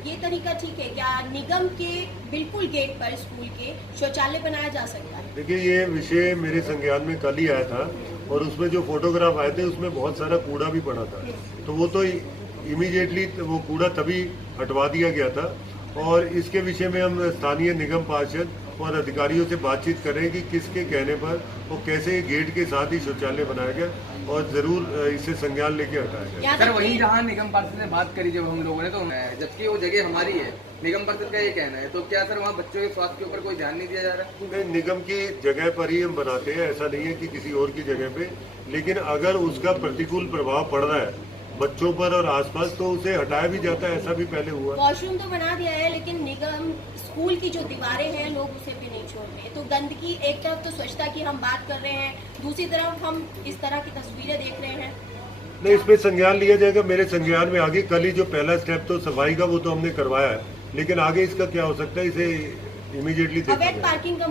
ये तरीका ठीक है? क्या निगम के बिल्कुल गेट पर स्कूल के शौचालय बनाया जा सकता है? देखिए, ये विषय मेरे संज्ञान में कल ही आया था और उसमें जो फोटोग्राफ आए थे उसमें बहुत सारा कूड़ा भी पड़ा था, तो वो तो इमीडिएटली वो कूड़ा तभी हटवा दिया गया था और इसके विषय में हम स्थानीय निगम पार्षद और अधिकारियों से बातचीत करें कि किसके कहने पर और कैसे गेट के साथ ही शौचालय बनाया गया और जरूर इसे संज्ञान लेके हटाया गया। सर, वहीं जहां निगम पार्षद ने बात करी जब हम लोगों ने, तो जबकि वो जगह हमारी है, निगम पार्षद का ये कहना है, तो क्या सर वहाँ बच्चों के स्वास्थ्य के ऊपर कोई ध्यान नहीं दिया जा रहा? नहीं, निगम की जगह पर ही हम बनाते हैं, ऐसा नहीं है कि किसी और की जगह पे, लेकिन अगर उसका प्रतिकूल प्रभाव पड़ रहा है बच्चों पर और आसपास तो उसे हटाया भी जाता है, ऐसा भी पहले हुआ। वॉशरूम तो बना दिया है, लेकिन निगम स्कूल की जो दीवारें हैं लोग उसे भी नहीं छोड़ रहे। तो गंदगी, एक तरफ तो स्वच्छता की हम बात कर रहे हैं, दूसरी तरफ हम इस तरह की तस्वीरें देख रहे हैं। नहीं, इसमें संज्ञान लिया जाएगा। मेरे संज्ञान में आगे कल ही जो पहला स्टेप तो सफाई का वो तो हमने करवाया है, लेकिन आगे इसका क्या हो सकता है इसे इमीडिएटली अवैध पार्किंग का